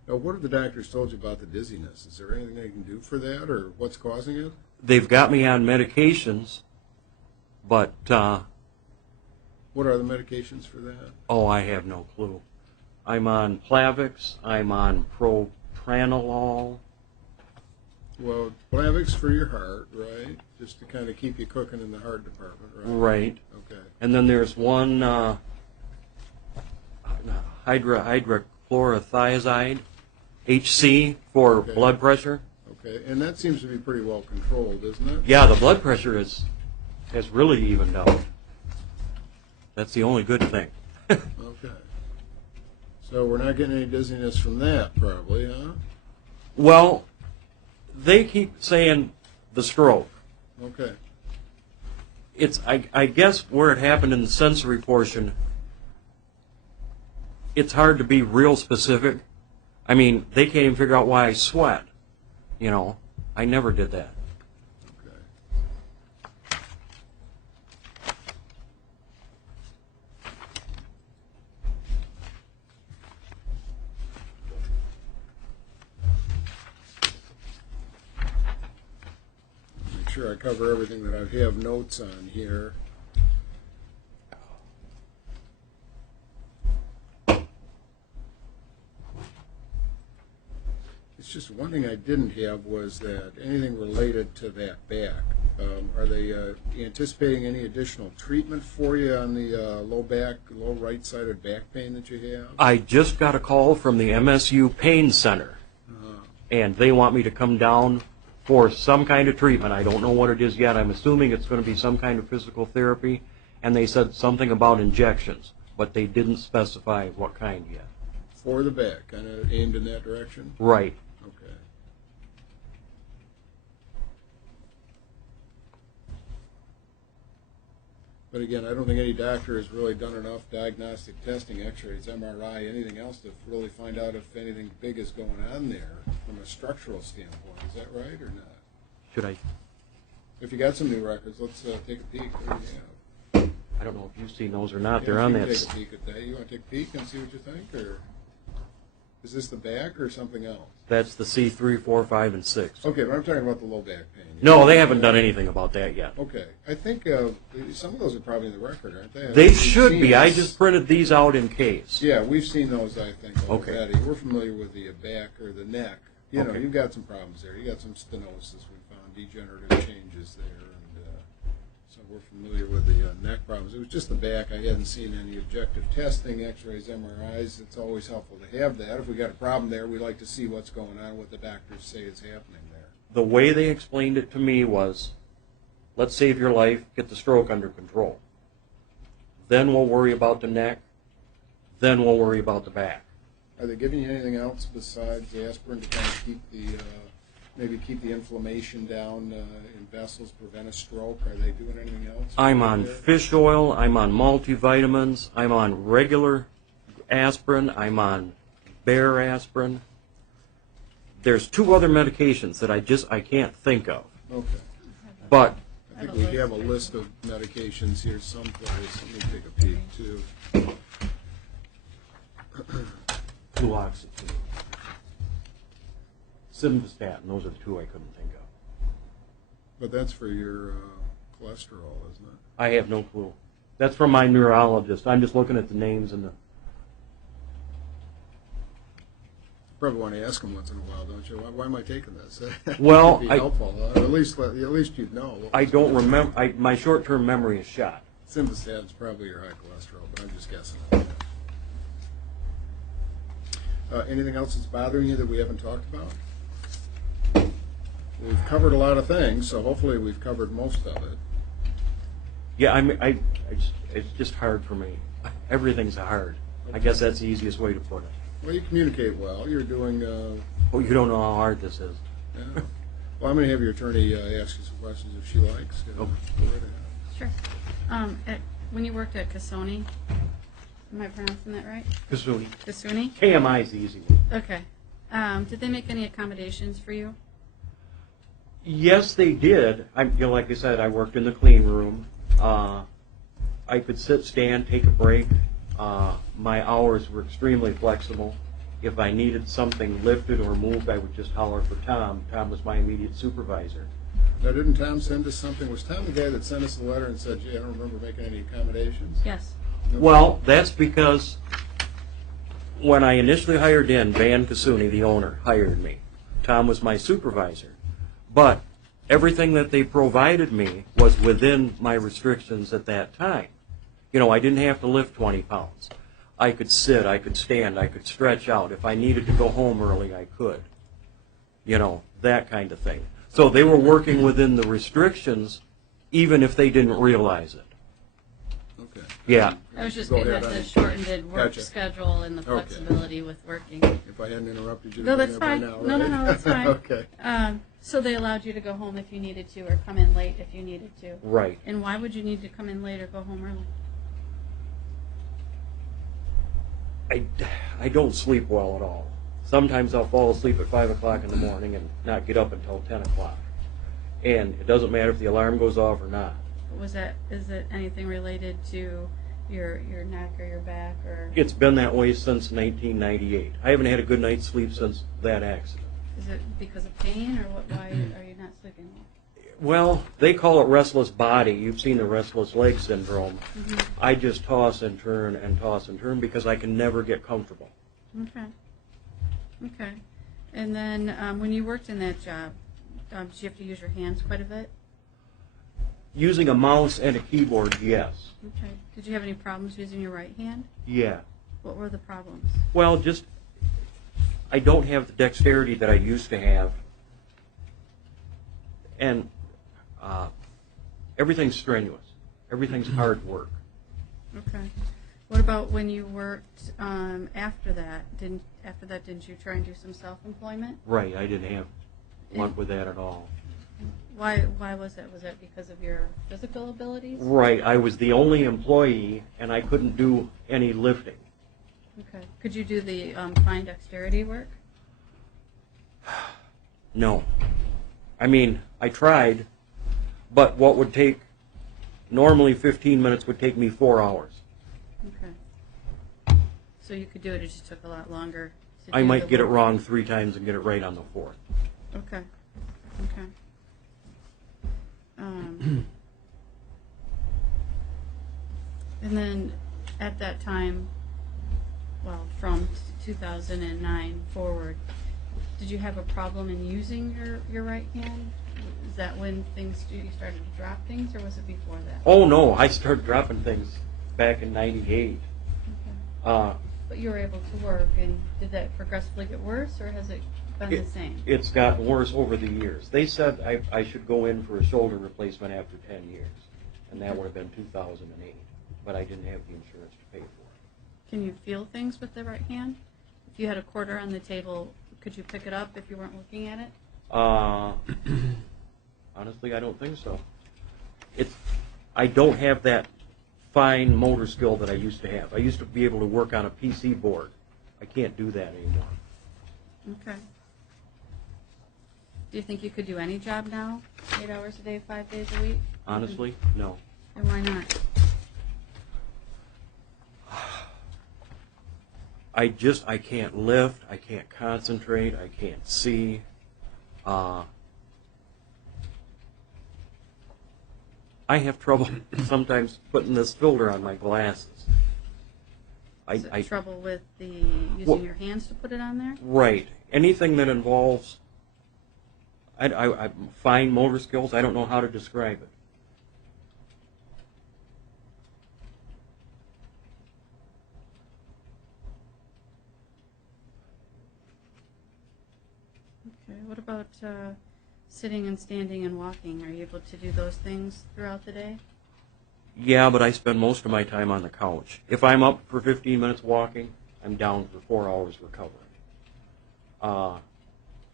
Now, what have the doctors told you about the dizziness? Is there anything they can do for that, or what's causing it? They've got me on medications, but, What are the medications for that? oh, I have no clue. I'm on Plavix, I'm on propranolol. Well, Plavix for your heart, right? Just to kind of keep you cooking in the heart department, right? Right. Okay. And then there's one hydrochlorothiazide, HC, for Okay. blood pressure. Okay, and that seems to be pretty well controlled, isn't it? Yeah, the blood pressure has really evened out. That's the only good thing. Okay. So we're not getting any dizziness from that, probably, huh? Well, they keep saying the stroke. Okay. It's I guess where it happened in the sensory portion, it's hard to be real specific. I mean, they can't even figure out why I sweat. You know, I never did that. Okay. Make sure I cover everything that I have notes on here. It's just one thing I didn't have was that anything related to that back. Are they anticipating any additional treatment for you on the low right-sided back pain that you have? I just got a call from the MSU Pain Center, and they want me to come down for some kind of treatment. I don't know what it is yet. I'm assuming it's going to be some kind of physical therapy, and they said something about injections, but they didn't specify what kind yet. For the back, kind of aimed in that direction? Right. Okay. But again, I don't think any doctor has really done enough diagnostic testing, x-rays, MRI, anything else to really find out if anything big is going on there from a structural standpoint. Is that right or not? Should I? If you got some new records, let's take a peek. What do you have? I don't know if you've seen those or not. Yeah, They're if on you that. can take a peek at that. You want to take a peek and see what you think, or is this the back or something else? That's the C3, 4, 5, and 6. Okay, but I'm talking about the low back pain. No, they haven't done anything about that yet. Okay, I think some of those are probably in the record, aren't they? They We've should seen be. I those. just printed these out in case. Yeah, we've seen those, I think, Okay. already. We're familiar with the back or the neck. You know, Okay. you've got some problems there. You got some stenosis. We found degenerative changes there, and so we're familiar with the neck problems. It was just the back. I hadn't seen any objective testing, X-rays, MRIs. It's always helpful to have that. If we got a problem there, we like to see what's going on, what the doctors say is happening there. The way they explained it to me was, let's save your life, get the stroke under control. Then we'll worry about the neck. Then we'll worry about the back. Are they giving you anything else besides aspirin to kind of keep the maybe keep the inflammation down in vessels, prevent a stroke? Are they doing anything else? I'm on fish oil. I'm on multivitamins. I'm on regular aspirin. I'm on Bayer aspirin. There's 2 other medications that I can't think of. Okay. But I think we have a list of medications here someplace. Let me take a peek, too. fluoxetine, simvastatin, those are the 2 I couldn't think of. But that's for your cholesterol, isn't it? I have no clue. That's from my neurologist. I'm just looking at the names and the... Probably want to ask them once in a while, don't you? Why am I taking this? Well, It'd be helpful. At least you'd know. I don't remember. My short-term memory is shot. Simvastatin's probably your high cholesterol, but I'm just guessing on that. Anything else that's bothering you that we haven't talked about? We've covered a lot of things, so hopefully we've covered most of it. Yeah, it's just hard for me. Everything's hard. I guess that's the easiest way to put it. Well, you communicate well. You're doing... Oh, you don't know how hard this is. Yeah. Well, I'm going to have your attorney ask you some questions if she likes. Go right ahead. Sure. When you worked at Cassoni, am I pronouncing that right? Kasuni. Cassoni? KMI is the easy one. Okay. Did they make any accommodations for you? Yes, they did. Like I said, I worked in the clean room. I could sit, stand, take a break. My hours were extremely flexible. If I needed something lifted or moved, I would just holler for Tom. Tom was my immediate supervisor. Now, didn't Tom send us something? Was Tom the guy that sent us a letter and said, gee, I don't remember making any accommodations? Yes. Okay. Well, that's because when I initially hired in, Van Cassuni, the owner, hired me. Tom was my supervisor. But everything that they provided me was within my restrictions at that time. You know, I didn't have to lift 20 pounds. I could sit, I could stand, I could stretch out. If I needed to go home early, I could. You know, that kind of thing. So they were working within the restrictions, even if they didn't realize it. Okay. Yeah. I was just Go getting ahead, at the honey. shortened work Gotcha. schedule and the Okay. flexibility with working. If I hadn't interrupted you, No, you'd that's been there fine. by now, No, right? that's fine. Okay. So they allowed you to go home if you needed to, or come in late if you needed to. Right. And why would you need to come in late or go home early? I don't sleep well at all. Sometimes I'll fall asleep at 5 o'clock in the morning and not get up until 10 o'clock. And it doesn't matter if the alarm goes off or not. Is it anything related to your neck or your back or? It's been that way since 1998. I haven't had a good night's sleep since that accident. Is it because of pain or what? Why are you not sleeping well? Well, they call it restless body. You've seen the restless leg syndrome. Mm-hmm. I just toss and turn because I can never get comfortable. Okay. Okay. And then when you worked in that job, did you have to use your hands quite a bit? Using a mouse and a keyboard, yes. Okay. Did you have any problems using your right hand? Yeah. What were the problems? Well, just I don't have the dexterity that I used to have. And everything's strenuous. Everything's hard work. Okay. What about when you worked after that? Didn't you try and do some self-employment? Right, I didn't have luck with that at all. Why was that? Was that because of your physical abilities? Right, I was the only employee, and I couldn't do any lifting. Okay. Could you do the fine dexterity work? No. I mean, I tried, but what would take normally 15 minutes would take me 4 hours. Okay. So you could do it, it just took a lot longer to I do might the get it work. wrong 3 times and get it right on the 4th. Okay. Okay. And then at that time, well, from 2009 forward, did you have a problem in using your right hand? Is that when you started to drop things, or was it before that? Oh no, I started dropping things back in '98. Okay. But you were able to work, and did that progressively get worse, or has it been the same? It's gotten worse over the years. They said I should go in for a shoulder replacement after 10 years, and that would have been 2008. But I didn't have the insurance to pay for it. Can you feel things with the right hand? If you had a quarter on the table, could you pick it up if you weren't looking at it? Honestly, I don't think so. I don't have that fine motor skill that I used to have. I used to be able to work on a PC board. I can't do that anymore. Okay. Do you think you could do any job now? 8 hours a day, 5 days a week? Honestly, no. And why not? I can't lift, I can't concentrate, I can't see. I have trouble sometimes putting this filter on my glasses. Is it trouble with using your hands to put it on there? Right. Anything that involves fine motor skills, I don't know how to describe it. Okay. What about sitting and standing and walking? Are you able to do those things throughout the day? Yeah, but I spend most of my time on the couch. If I'm up for 15 minutes walking, I'm down for 4 hours recovering.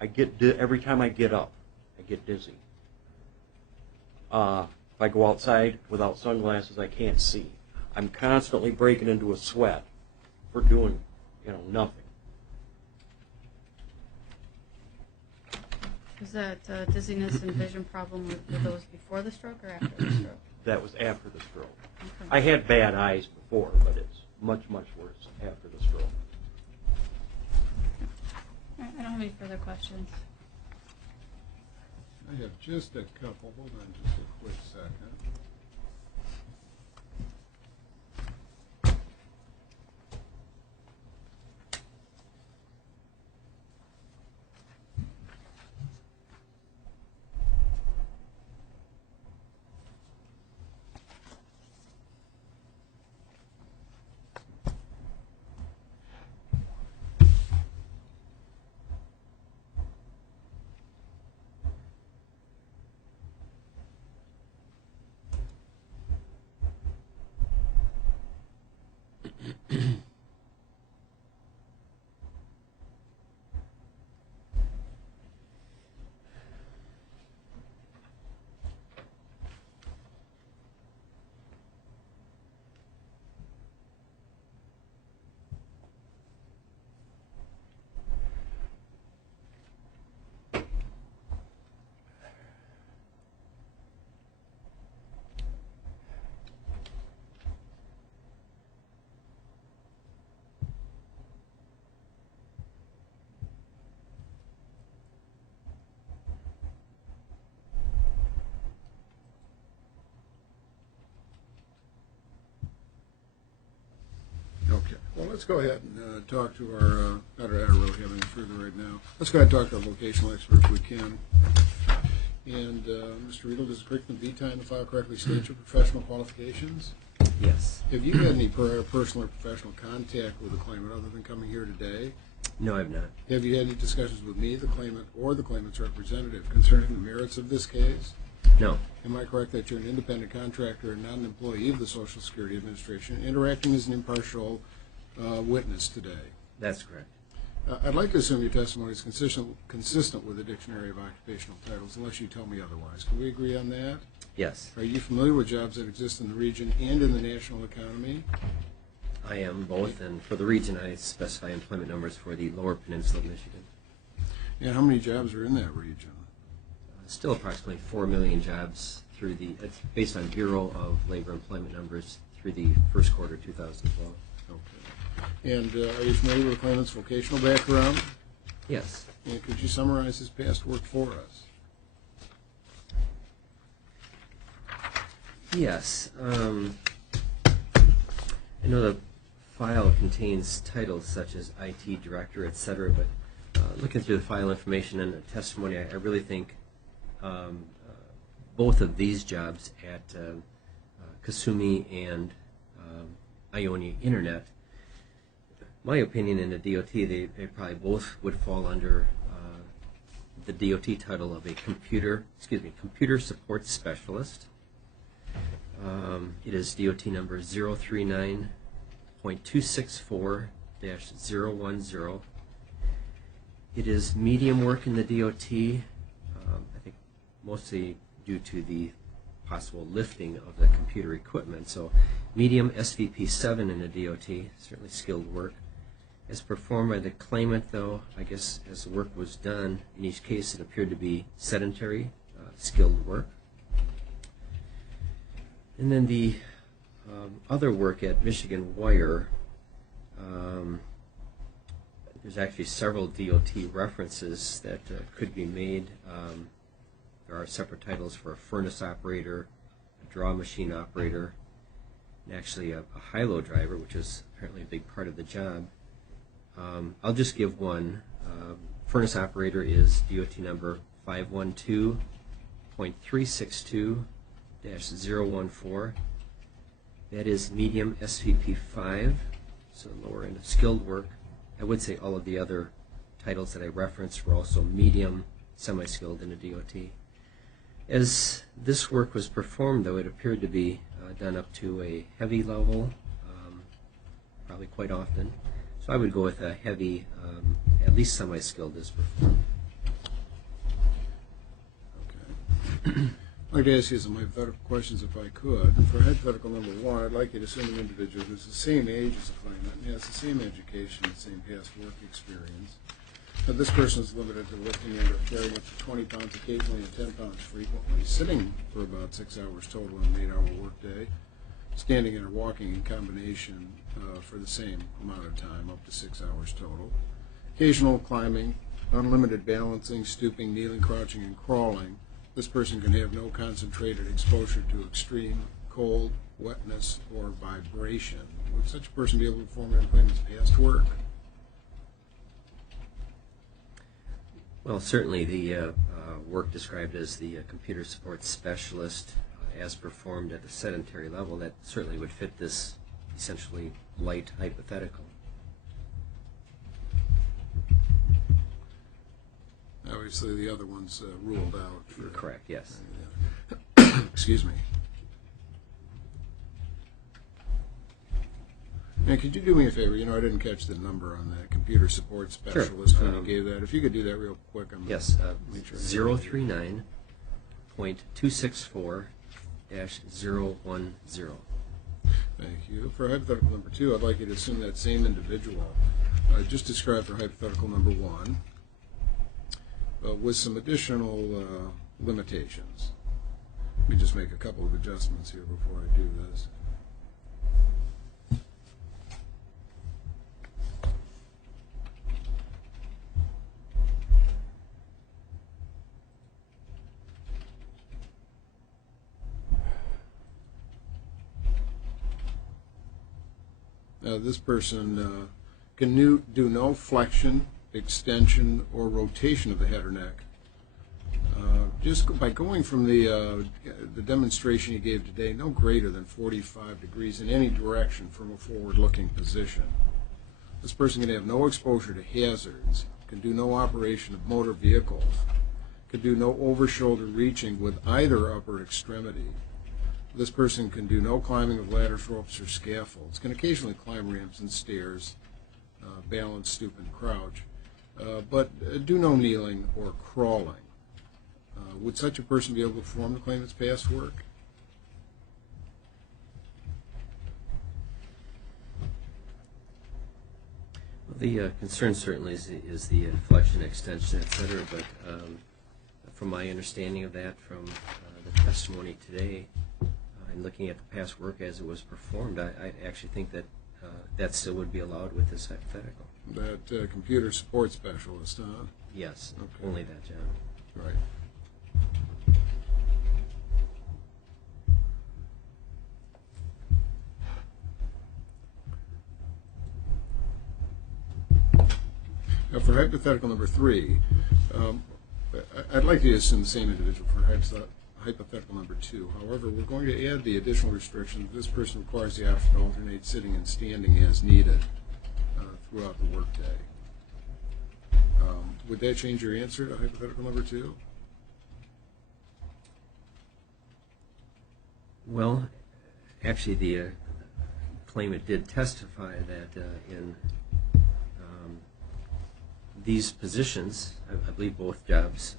Every time I get up, I get dizzy. If I go outside without sunglasses, I can't see. I'm constantly breaking into a sweat for doing, nothing. Was that dizziness and vision problem were those before the stroke or after the stroke? That was after the stroke. Okay. I had bad eyes before, but it's much, much worse after the stroke. All right, I don't have any further questions. I have just a couple. Hold on just a quick second. let's go ahead and talk to our, I don't really have any further right now. Let's go ahead and talk to our vocational expert if we can. And Mr. Riedel, does the curriculum vitae in the file correctly state your professional qualifications? Yes. Have you had any personal or professional contact with the claimant other than coming here today? No, I've not. Have you had any discussions with me, the claimant, or the claimant's representative concerning the merits of this case? No. Am I correct that you're an independent contractor and not an employee of the Social Security Administration, interacting as an impartial witness today? That's correct. I'd like to assume your testimony is consistent with the Dictionary of Occupational Titles, unless you tell me otherwise. Can we agree on that? Yes. Are you familiar with jobs that exist in the region and in the national economy? I am both, and for the region, I specify employment numbers for the lower peninsula of Michigan. And how many jobs are in that region? Still approximately 4 million jobs through the, it's based on Bureau of Labor employment numbers through the first quarter 2012. Okay. And are you familiar with the claimant's vocational background? Yes. And could you summarize his past work for us? Yes. I know the file contains titles such as IT director, etc., but looking through the file information and the testimony, I really think both of these jobs at Kasumi and Ionia Internet, my opinion in the DOT, they probably both would fall under the DOT title of a computer support specialist. It is DOT number 039.264-010. It is medium work in the DOT, I think mostly due to the possible lifting of the computer equipment. So medium SVP 7 in the DOT, certainly skilled work. As performed by the claimant, though, I guess as the work was done, in each case it appeared to be sedentary, skilled work. And then the other work at Michigan Wire, there's actually several DOT references that could be made. There are separate titles for a furnace operator, a draw machine operator, and actually a high-low driver, which is apparently a big part of the job. I'll just give one. Furnace operator is DOT number 512.362-014. That is medium SVP 5, so lower end of skilled work. I would say all of the other titles that I referenced were also medium, semi-skilled in the DOT. As this work was performed, though, it appeared to be done up to a heavy level, probably quite often. So I would go with a heavy, at least semi-skilled as performed. Okay. I'd like to ask you some hypothetical questions if I could. For hypothetical number one, I'd like you to assume an individual who's the same age as the claimant and has the same education and same past work experience. Now, this person is limited to lifting and or carrying up to 20 pounds occasionally and 10 pounds frequently, sitting for about 6 hours total in an 8-hour workday, standing and or walking in combination for the same amount of time, up to 6 hours total, occasional climbing, unlimited balancing, stooping, kneeling, crouching, and crawling. This person can have no concentrated exposure to extreme cold, wetness, or vibration. Would such a person be able to perform an claimant's past work? Well, certainly the work described as the computer support specialist as performed at the sedentary level, that certainly would fit this essentially light hypothetical. Obviously, the other one's ruled out. Correct, yes. Excuse me. Now, could you do me a favor? You know, I didn't catch the number on that computer support specialist when you gave that. If you could do that real quick, I'm Yes, make sure. 039.264-010. Thank you. For hypothetical number two, I'd like you to assume that same individual just described for hypothetical number one, with some additional limitations. Let me just make a couple of adjustments here before I do this. This person can do no flexion, extension, or rotation of the head or neck. Just by going from the demonstration you gave today, no greater than 45 degrees in any direction from a forward-looking position. This person can have no exposure to hazards, can do no operation of motor vehicles, can do no over-shoulder reaching with either upper extremity. This person can do no climbing of ladders, ropes, or scaffolds, can occasionally climb ramps and stairs, balance, stoop, and crouch, but do no kneeling or crawling. Would such a person be able to perform the claimant's past work? Well, the concern certainly is the flexion, extension, etc. But from my understanding of that, from the testimony today, and looking at the past work as it was performed, I actually think that that still would be allowed with this hypothetical. That computer support specialist, huh? Yes, Okay. only that job. Right. Now, for hypothetical number 3, I'd like you to assume the same individual for hypothetical number 2. However, we're going to add the additional restriction that this person requires the option to alternate sitting and standing as needed throughout the workday. Would that change your answer to hypothetical number 2? Well, actually, the claimant did testify that in these positions, I believe both jobs,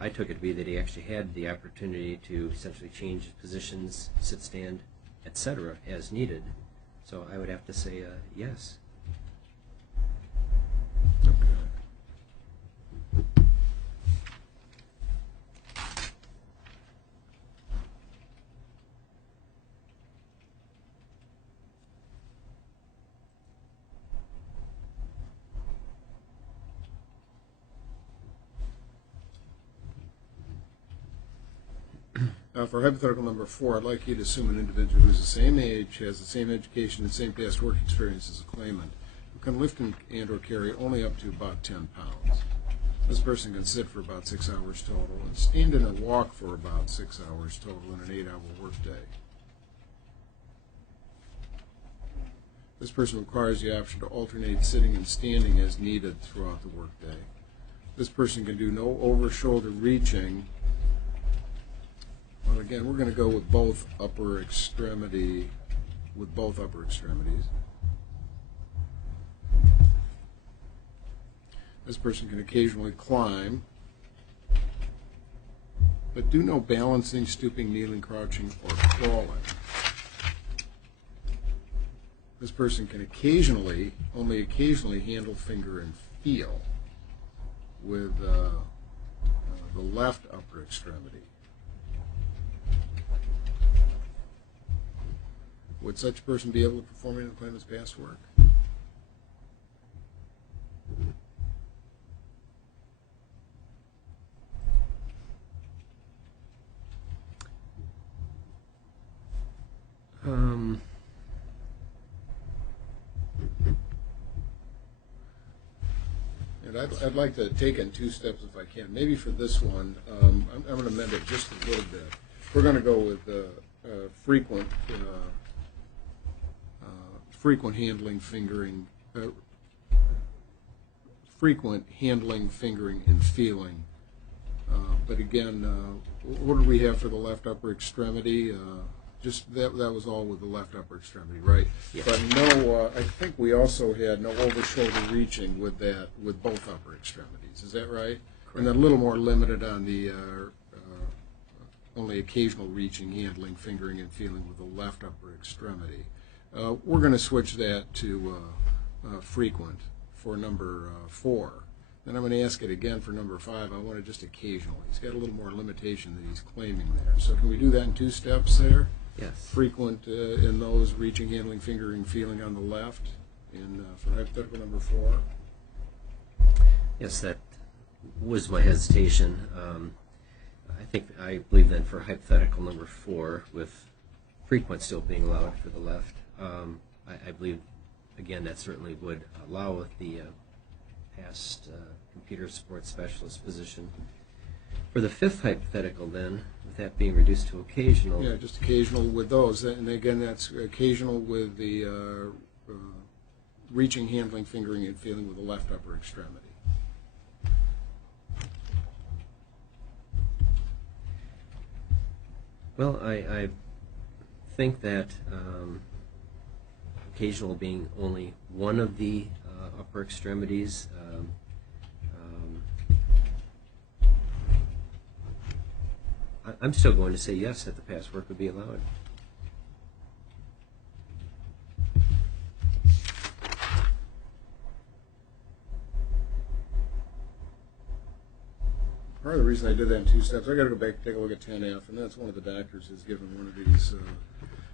I took it to be that he actually had the opportunity to essentially change his positions, sit, stand, etc. as needed. So I would have to say yes. For hypothetical number 4, I'd like you to assume an individual who's the same age, has the same education, and same past work experience as a claimant, who can lift and or carry only up to about 10 pounds. This person can sit for about 6 hours total and stand and walk for about 6 hours total in an 8-hour workday. This person requires the option to alternate sitting and standing as needed throughout the workday. This person can do no over-shoulder reaching. Well, again, we're going to go with both upper extremities. This person can occasionally climb, but do no balancing, stooping, kneeling, crouching, or crawling. This person can occasionally, only occasionally, handle, finger, and feel with the left upper extremity. Would such a person be able to perform any of the claimant's past work? And I'd like to take in 2 steps if I can. Maybe for this one, I'm going to amend it just a little bit. We're going to go with frequent handling, fingering, and feeling. But again, what do we have for the left upper extremity? Just that was all with the left upper extremity, right? Yeah. But no, I think we also had no over-shoulder reaching with both upper extremities. Is that right? Correct. And then a little more limited on the only occasional reaching, handling, fingering, and feeling with the left upper extremity. We're going to switch that to frequent for number 4. Then I'm going to ask it again for number 5. I want it just occasionally. He's got a little more limitation that he's claiming there. So can we do that in 2 steps there? Yes. Frequent in those reaching, handling, fingering, feeling on the left for hypothetical number 4. Yes, that was my hesitation. I believe then for hypothetical number 4, with frequent still being allowed for the left, I believe again, that certainly would allow the past computer support specialist position. For the fifth hypothetical, then, with that being reduced to occasional. Yeah, just occasional with those. And again, that's occasional with the reaching, handling, fingering, and feeling with the left upper extremity. Well, I think that occasional being only one of the upper extremities, I'm still going to say yes, that the past work would be allowed. Part of the reason I did that in two steps, I got to go back and take a look at 10F, and that's one of the doctors has given one of these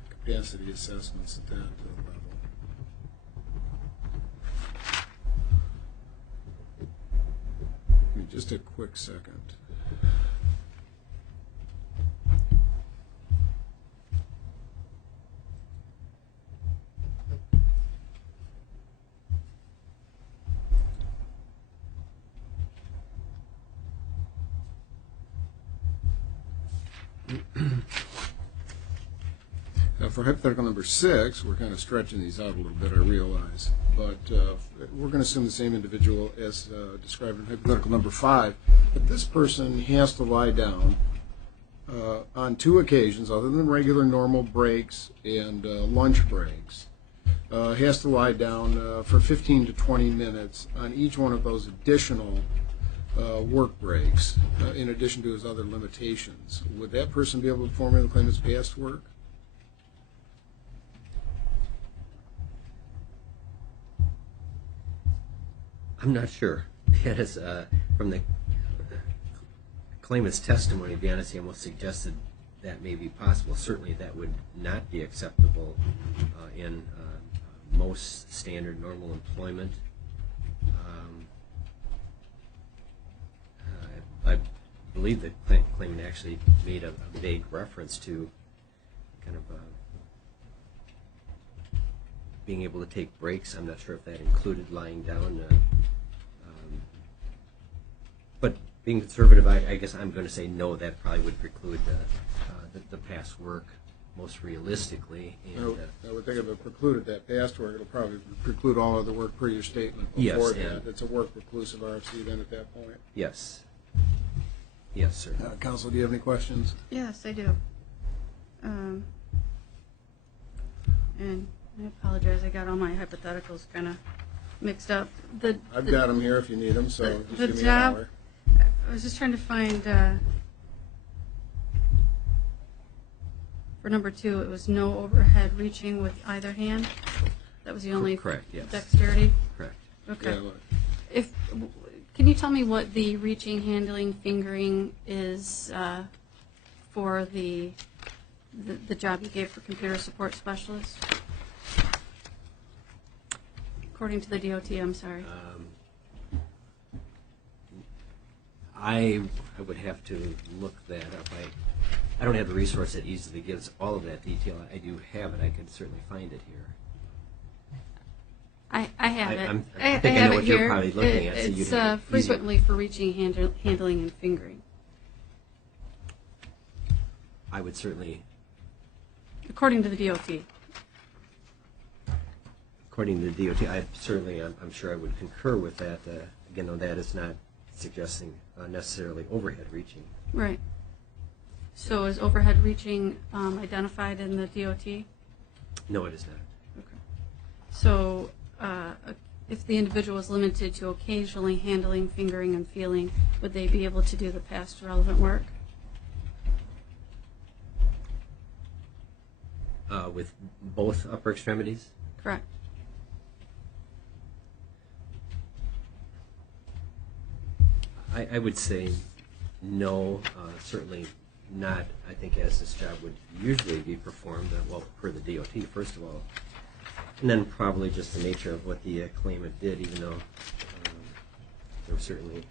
capacity assessments at that level. Give me just a quick second. Now, for hypothetical number 6, we're kind of stretching these out a little bit, I realize, but we're going to assume the same individual as described in hypothetical number 5, but this person has to lie down on 2 occasions, other than regular normal breaks and lunch breaks, has to lie down for 15 to 20 minutes on each one of those additional work breaks, in addition to his other limitations. Would that person be able to formally claim his past work? I'm not sure. That is, from the claimant's testimony, to be honest, he almost suggested that may be possible. Certainly that would not be acceptable in most standard normal employment. I believe the claimant actually made a vague reference to kind of being able to take breaks. I'm not sure if that included lying down. But being conservative, I guess I'm going to say no, that probably would preclude the past work most realistically. And, I would think if it precluded that past work, it'll probably preclude all other work per your statement before Yes, that. It's a work reclusive RFC then at that point. yes. Yes, sir. Counsel, do you have any questions? Yes, I do. And I apologize, I got all my hypotheticals kind of mixed up. I've got them here if you need them, so the just give me an job- hour. I was just trying to find, for number 2, it was no overhead reaching with either hand. That was the only Correct, yes. dexterity. Correct. Okay. Yeah, look. Can you tell me what the reaching, handling, fingering is for the job you gave for computer support specialist? According to the DOT, I'm sorry. I would have to look that up. I don't have the resource that easily gives all of that detail. I do have it. I can certainly find it here. I have it. I think I have know it what you're here. probably looking at, so It's you'd have it easier. frequently for reaching, handling, and fingering. I would certainly, According to the DOT. according to the DOT, I'm sure I would concur with that. Again, though, that is not suggesting necessarily overhead reaching. Right. So is overhead reaching identified in the DOT? No, it is not. Okay. So if the individual is limited to occasionally handling, fingering, and feeling, would they be able to do the past relevant work? With both upper extremities? Correct. I would say no, certainly not, I think, as this job would usually be performed, well, per the DOT, first of all. And then probably just the nature of what the claimant did, even though there were certainly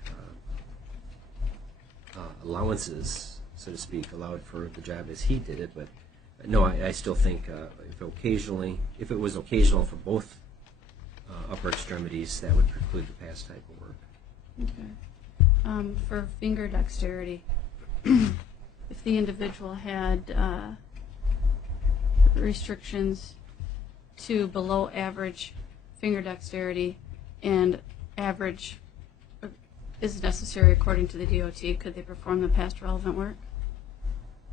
allowances, so to speak, allowed for the job as he did it. But no, I still think if it was occasional for both upper extremities, that would preclude the past type of work. Okay. For finger dexterity, if the individual had restrictions to below average finger dexterity and average is necessary according to the DOT, could they perform the past relevant work?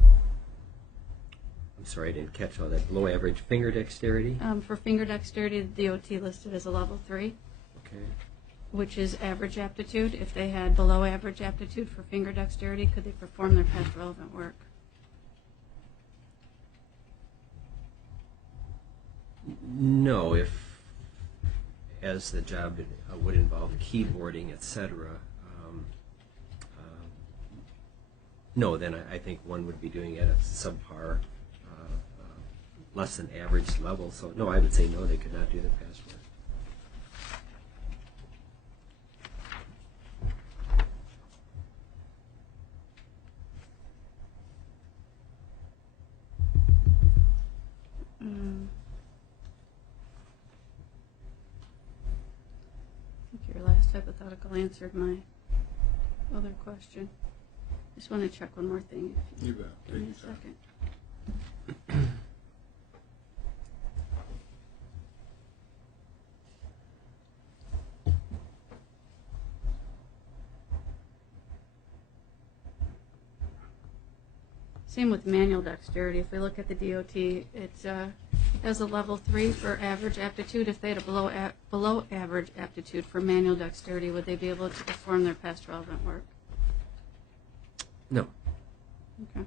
I'm sorry, I didn't catch all that. Below average finger dexterity? For finger dexterity, the DOT listed as a level 3, Okay. which is average aptitude. If they had below average aptitude for finger dexterity, could they perform their past relevant work? No, if, as the job would involve keyboarding, etc. No, then I think one would be doing it at a subpar, less than average level. So no, I would say no, they could not do the past work. I think your last hypothetical answered my other question. Just want to check one more thing. If You bet. give me a Take your time. second. Same with manual dexterity. If we look at the DOT, it has a level 3 for average aptitude. If they had a below average aptitude for manual dexterity, would they be able to perform their past relevant work? No. Okay.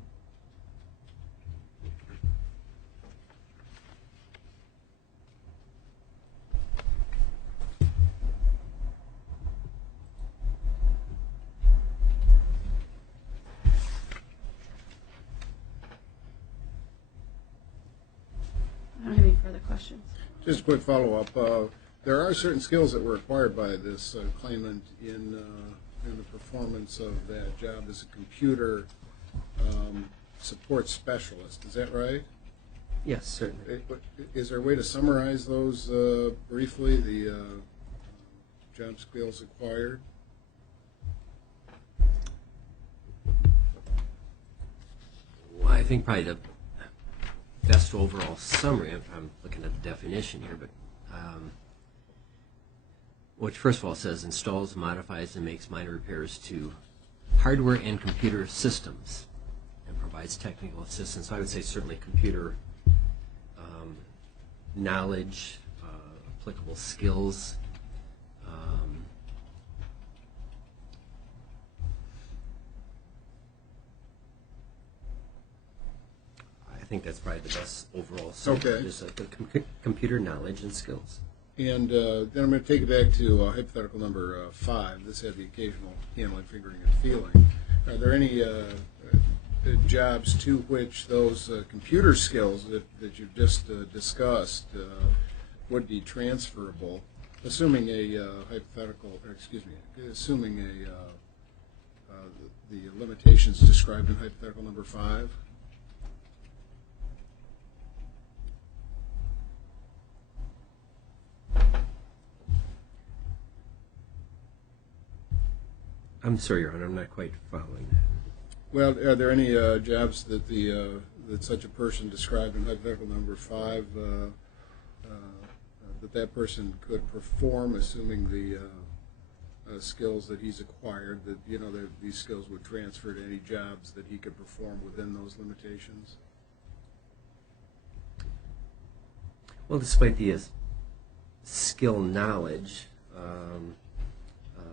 I don't have any further questions. Just a quick follow-up. There are certain skills that were acquired by this claimant in the performance of that job as a computer support specialist. Is that right? Yes, certainly. Is there a way to summarize those briefly, the job skills acquired? Well, I think probably the best overall summary, I'm looking at the definition here, but which first of all says installs, modifies, and makes minor repairs to hardware and computer systems and provides technical assistance. So I would say certainly computer knowledge, applicable skills. I think that's probably the best overall summary. Okay. Just computer knowledge and skills. And then I'm going to take it back to hypothetical number 5. This had the occasional handling, fingering, and feeling. Are there any jobs to which those computer skills that you've just discussed would be transferable, assuming a assuming the limitations described in hypothetical number 5? I'm sorry, Your Honor, I'm not quite following that. Well, are there any jobs that that such a person described in hypothetical number 5 that person could perform, assuming the skills that he's acquired, that these skills would transfer to any jobs that he could perform within those limitations? Well, despite the skill knowledge,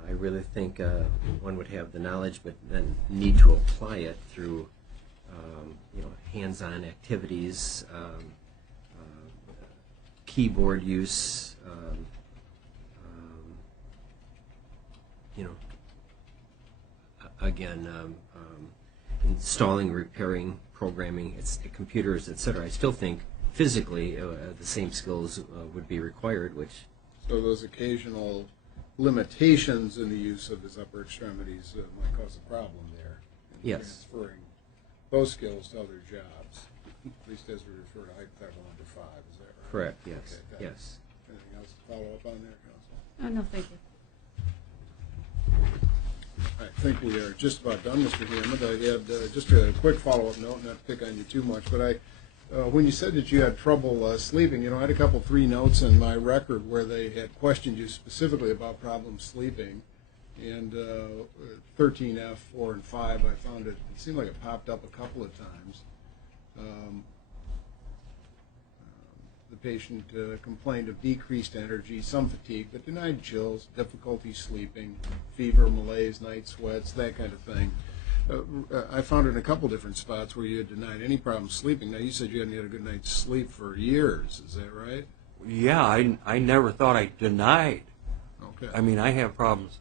I really think one would have the knowledge, but then need to apply it through, hands-on activities, keyboard use, installing, repairing, programming, computers, etc. I still think physically the same skills would be required, which. So those occasional limitations in the use of his upper extremities might cause a problem there in Yes. transferring those skills to other jobs, at least as we refer to hypothetical number 5. Is that right? Correct, yes. Okay, got it. Yes. Anything else to follow up on there, Counsel? Oh, no, thank you. I think we are just about done, Mr. Hammond. I had just a quick follow-up note, not to pick on you too much, but when you said that you had trouble sleeping, I had a couple, 3 notes in my record where they had questioned you specifically about problems sleeping. And 13F, 4, and 5, I found it seemed like it popped up a couple of times. The patient complained of decreased energy, some fatigue, but denied chills, difficulty sleeping, fever, malaise, night sweats, that kind of thing. I found it in a couple different spots where you had denied any problem sleeping. Now, you said you hadn't had a good night's sleep for years. Is that right? Yeah, I never thought I denied. Okay. I mean, I have problems.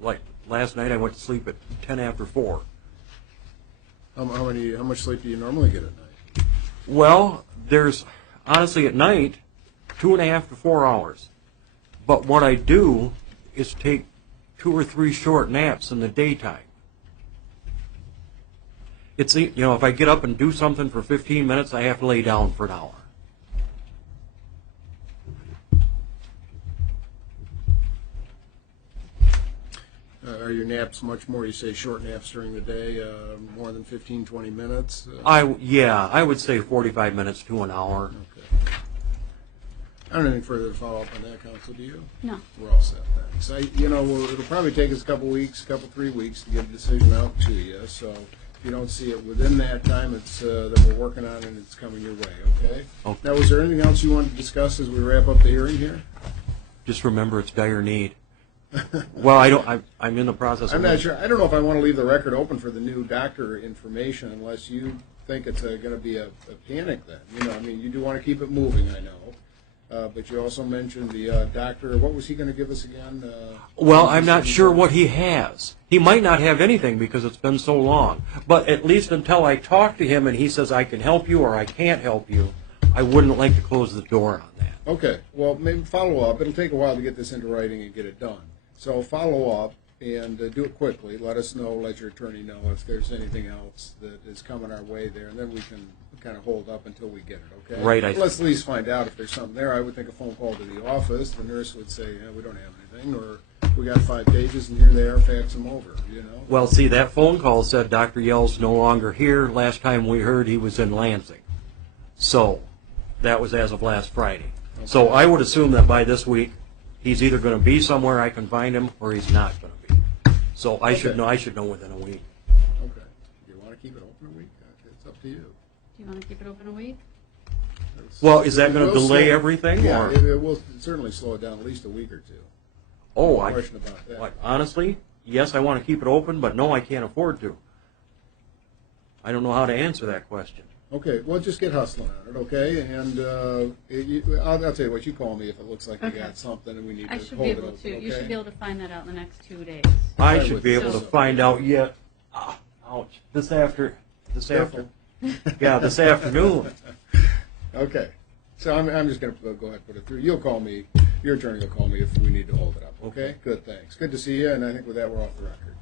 Like last night, I went to sleep at 10 after 4. How much sleep do you normally get at night? Well, there's honestly at night 2.5 to 4 hours. But what I do is take 2 or 3 short naps in the daytime. It's if I get up and do something for 15 minutes, I have to lay down for an hour. Are your naps much more, you say short naps during the day, more than 15, 20 minutes? I would say 45 minutes to an hour. Okay. I don't have anything further to follow up on that, Counsel, do you? No. We're all set, thanks. It'll probably take us a couple, 3 weeks to get a decision out to you, so if you don't see it within that time, it's that we're working on it and it's coming your way, okay? Okay. Now, was there anything else you wanted to discuss as we wrap up the hearing here? Just remember, it's dire need. Well, I'm in the process. I'm not sure. I don't know if I want to leave the record open for the new doctor information unless you think it's going to be a panic then. You do want to keep it moving, I know. But you also mentioned the doctor. What was he going to give us again? Well, I'm not sure what he has. He might not have anything because it's been so long. But at least until I talk to him and he says I can help you or I can't help you, I wouldn't like to close the door on that. Okay. Well, maybe follow up. It'll take a while to get this into writing and get it done. So follow up and do it quickly. Let us know, let your attorney know if there's anything else that is coming our way there, and then we can kind of hold up until we get it, okay? Right. Let's at least find out if there's something there. I would think a phone call to the office. The nurse would say, we don't have anything, or we got 5 pages, and here they are, fax them over, Well, see, that phone call said Dr. Yell's no longer here. Last time we heard he was in Lansing. So that was as of last Friday. Okay. So I would assume that by this week, he's either going to be somewhere I can find him, or he's not going to be. So I should know within a week. Okay. Do you want to keep it open a week? It's up to you. Do you want to keep it open a week? Well, is that going to It will delay slow- everything? Yeah, or? it will certainly slow it down at least a week or 2. Oh, No question about that. honestly, yes, I want to keep it open, but no, I can't afford to. I don't know how to answer that question. Okay, well, just get hustling on it, okay? And I'll tell you what, you call me if it looks like you Okay. got something and we need I to should hold be it able open, to. okay? You should be able to find that out in the next 2 days. I I should would be able to so. find out yet. Ouch! This afternoon. Yeah, this afternoon. Okay, so I'm just going to go ahead and put it through. You'll call me, your attorney will call me if we need to hold it up, okay? Good, thanks. Good to see you, and I think with that, we're off the record.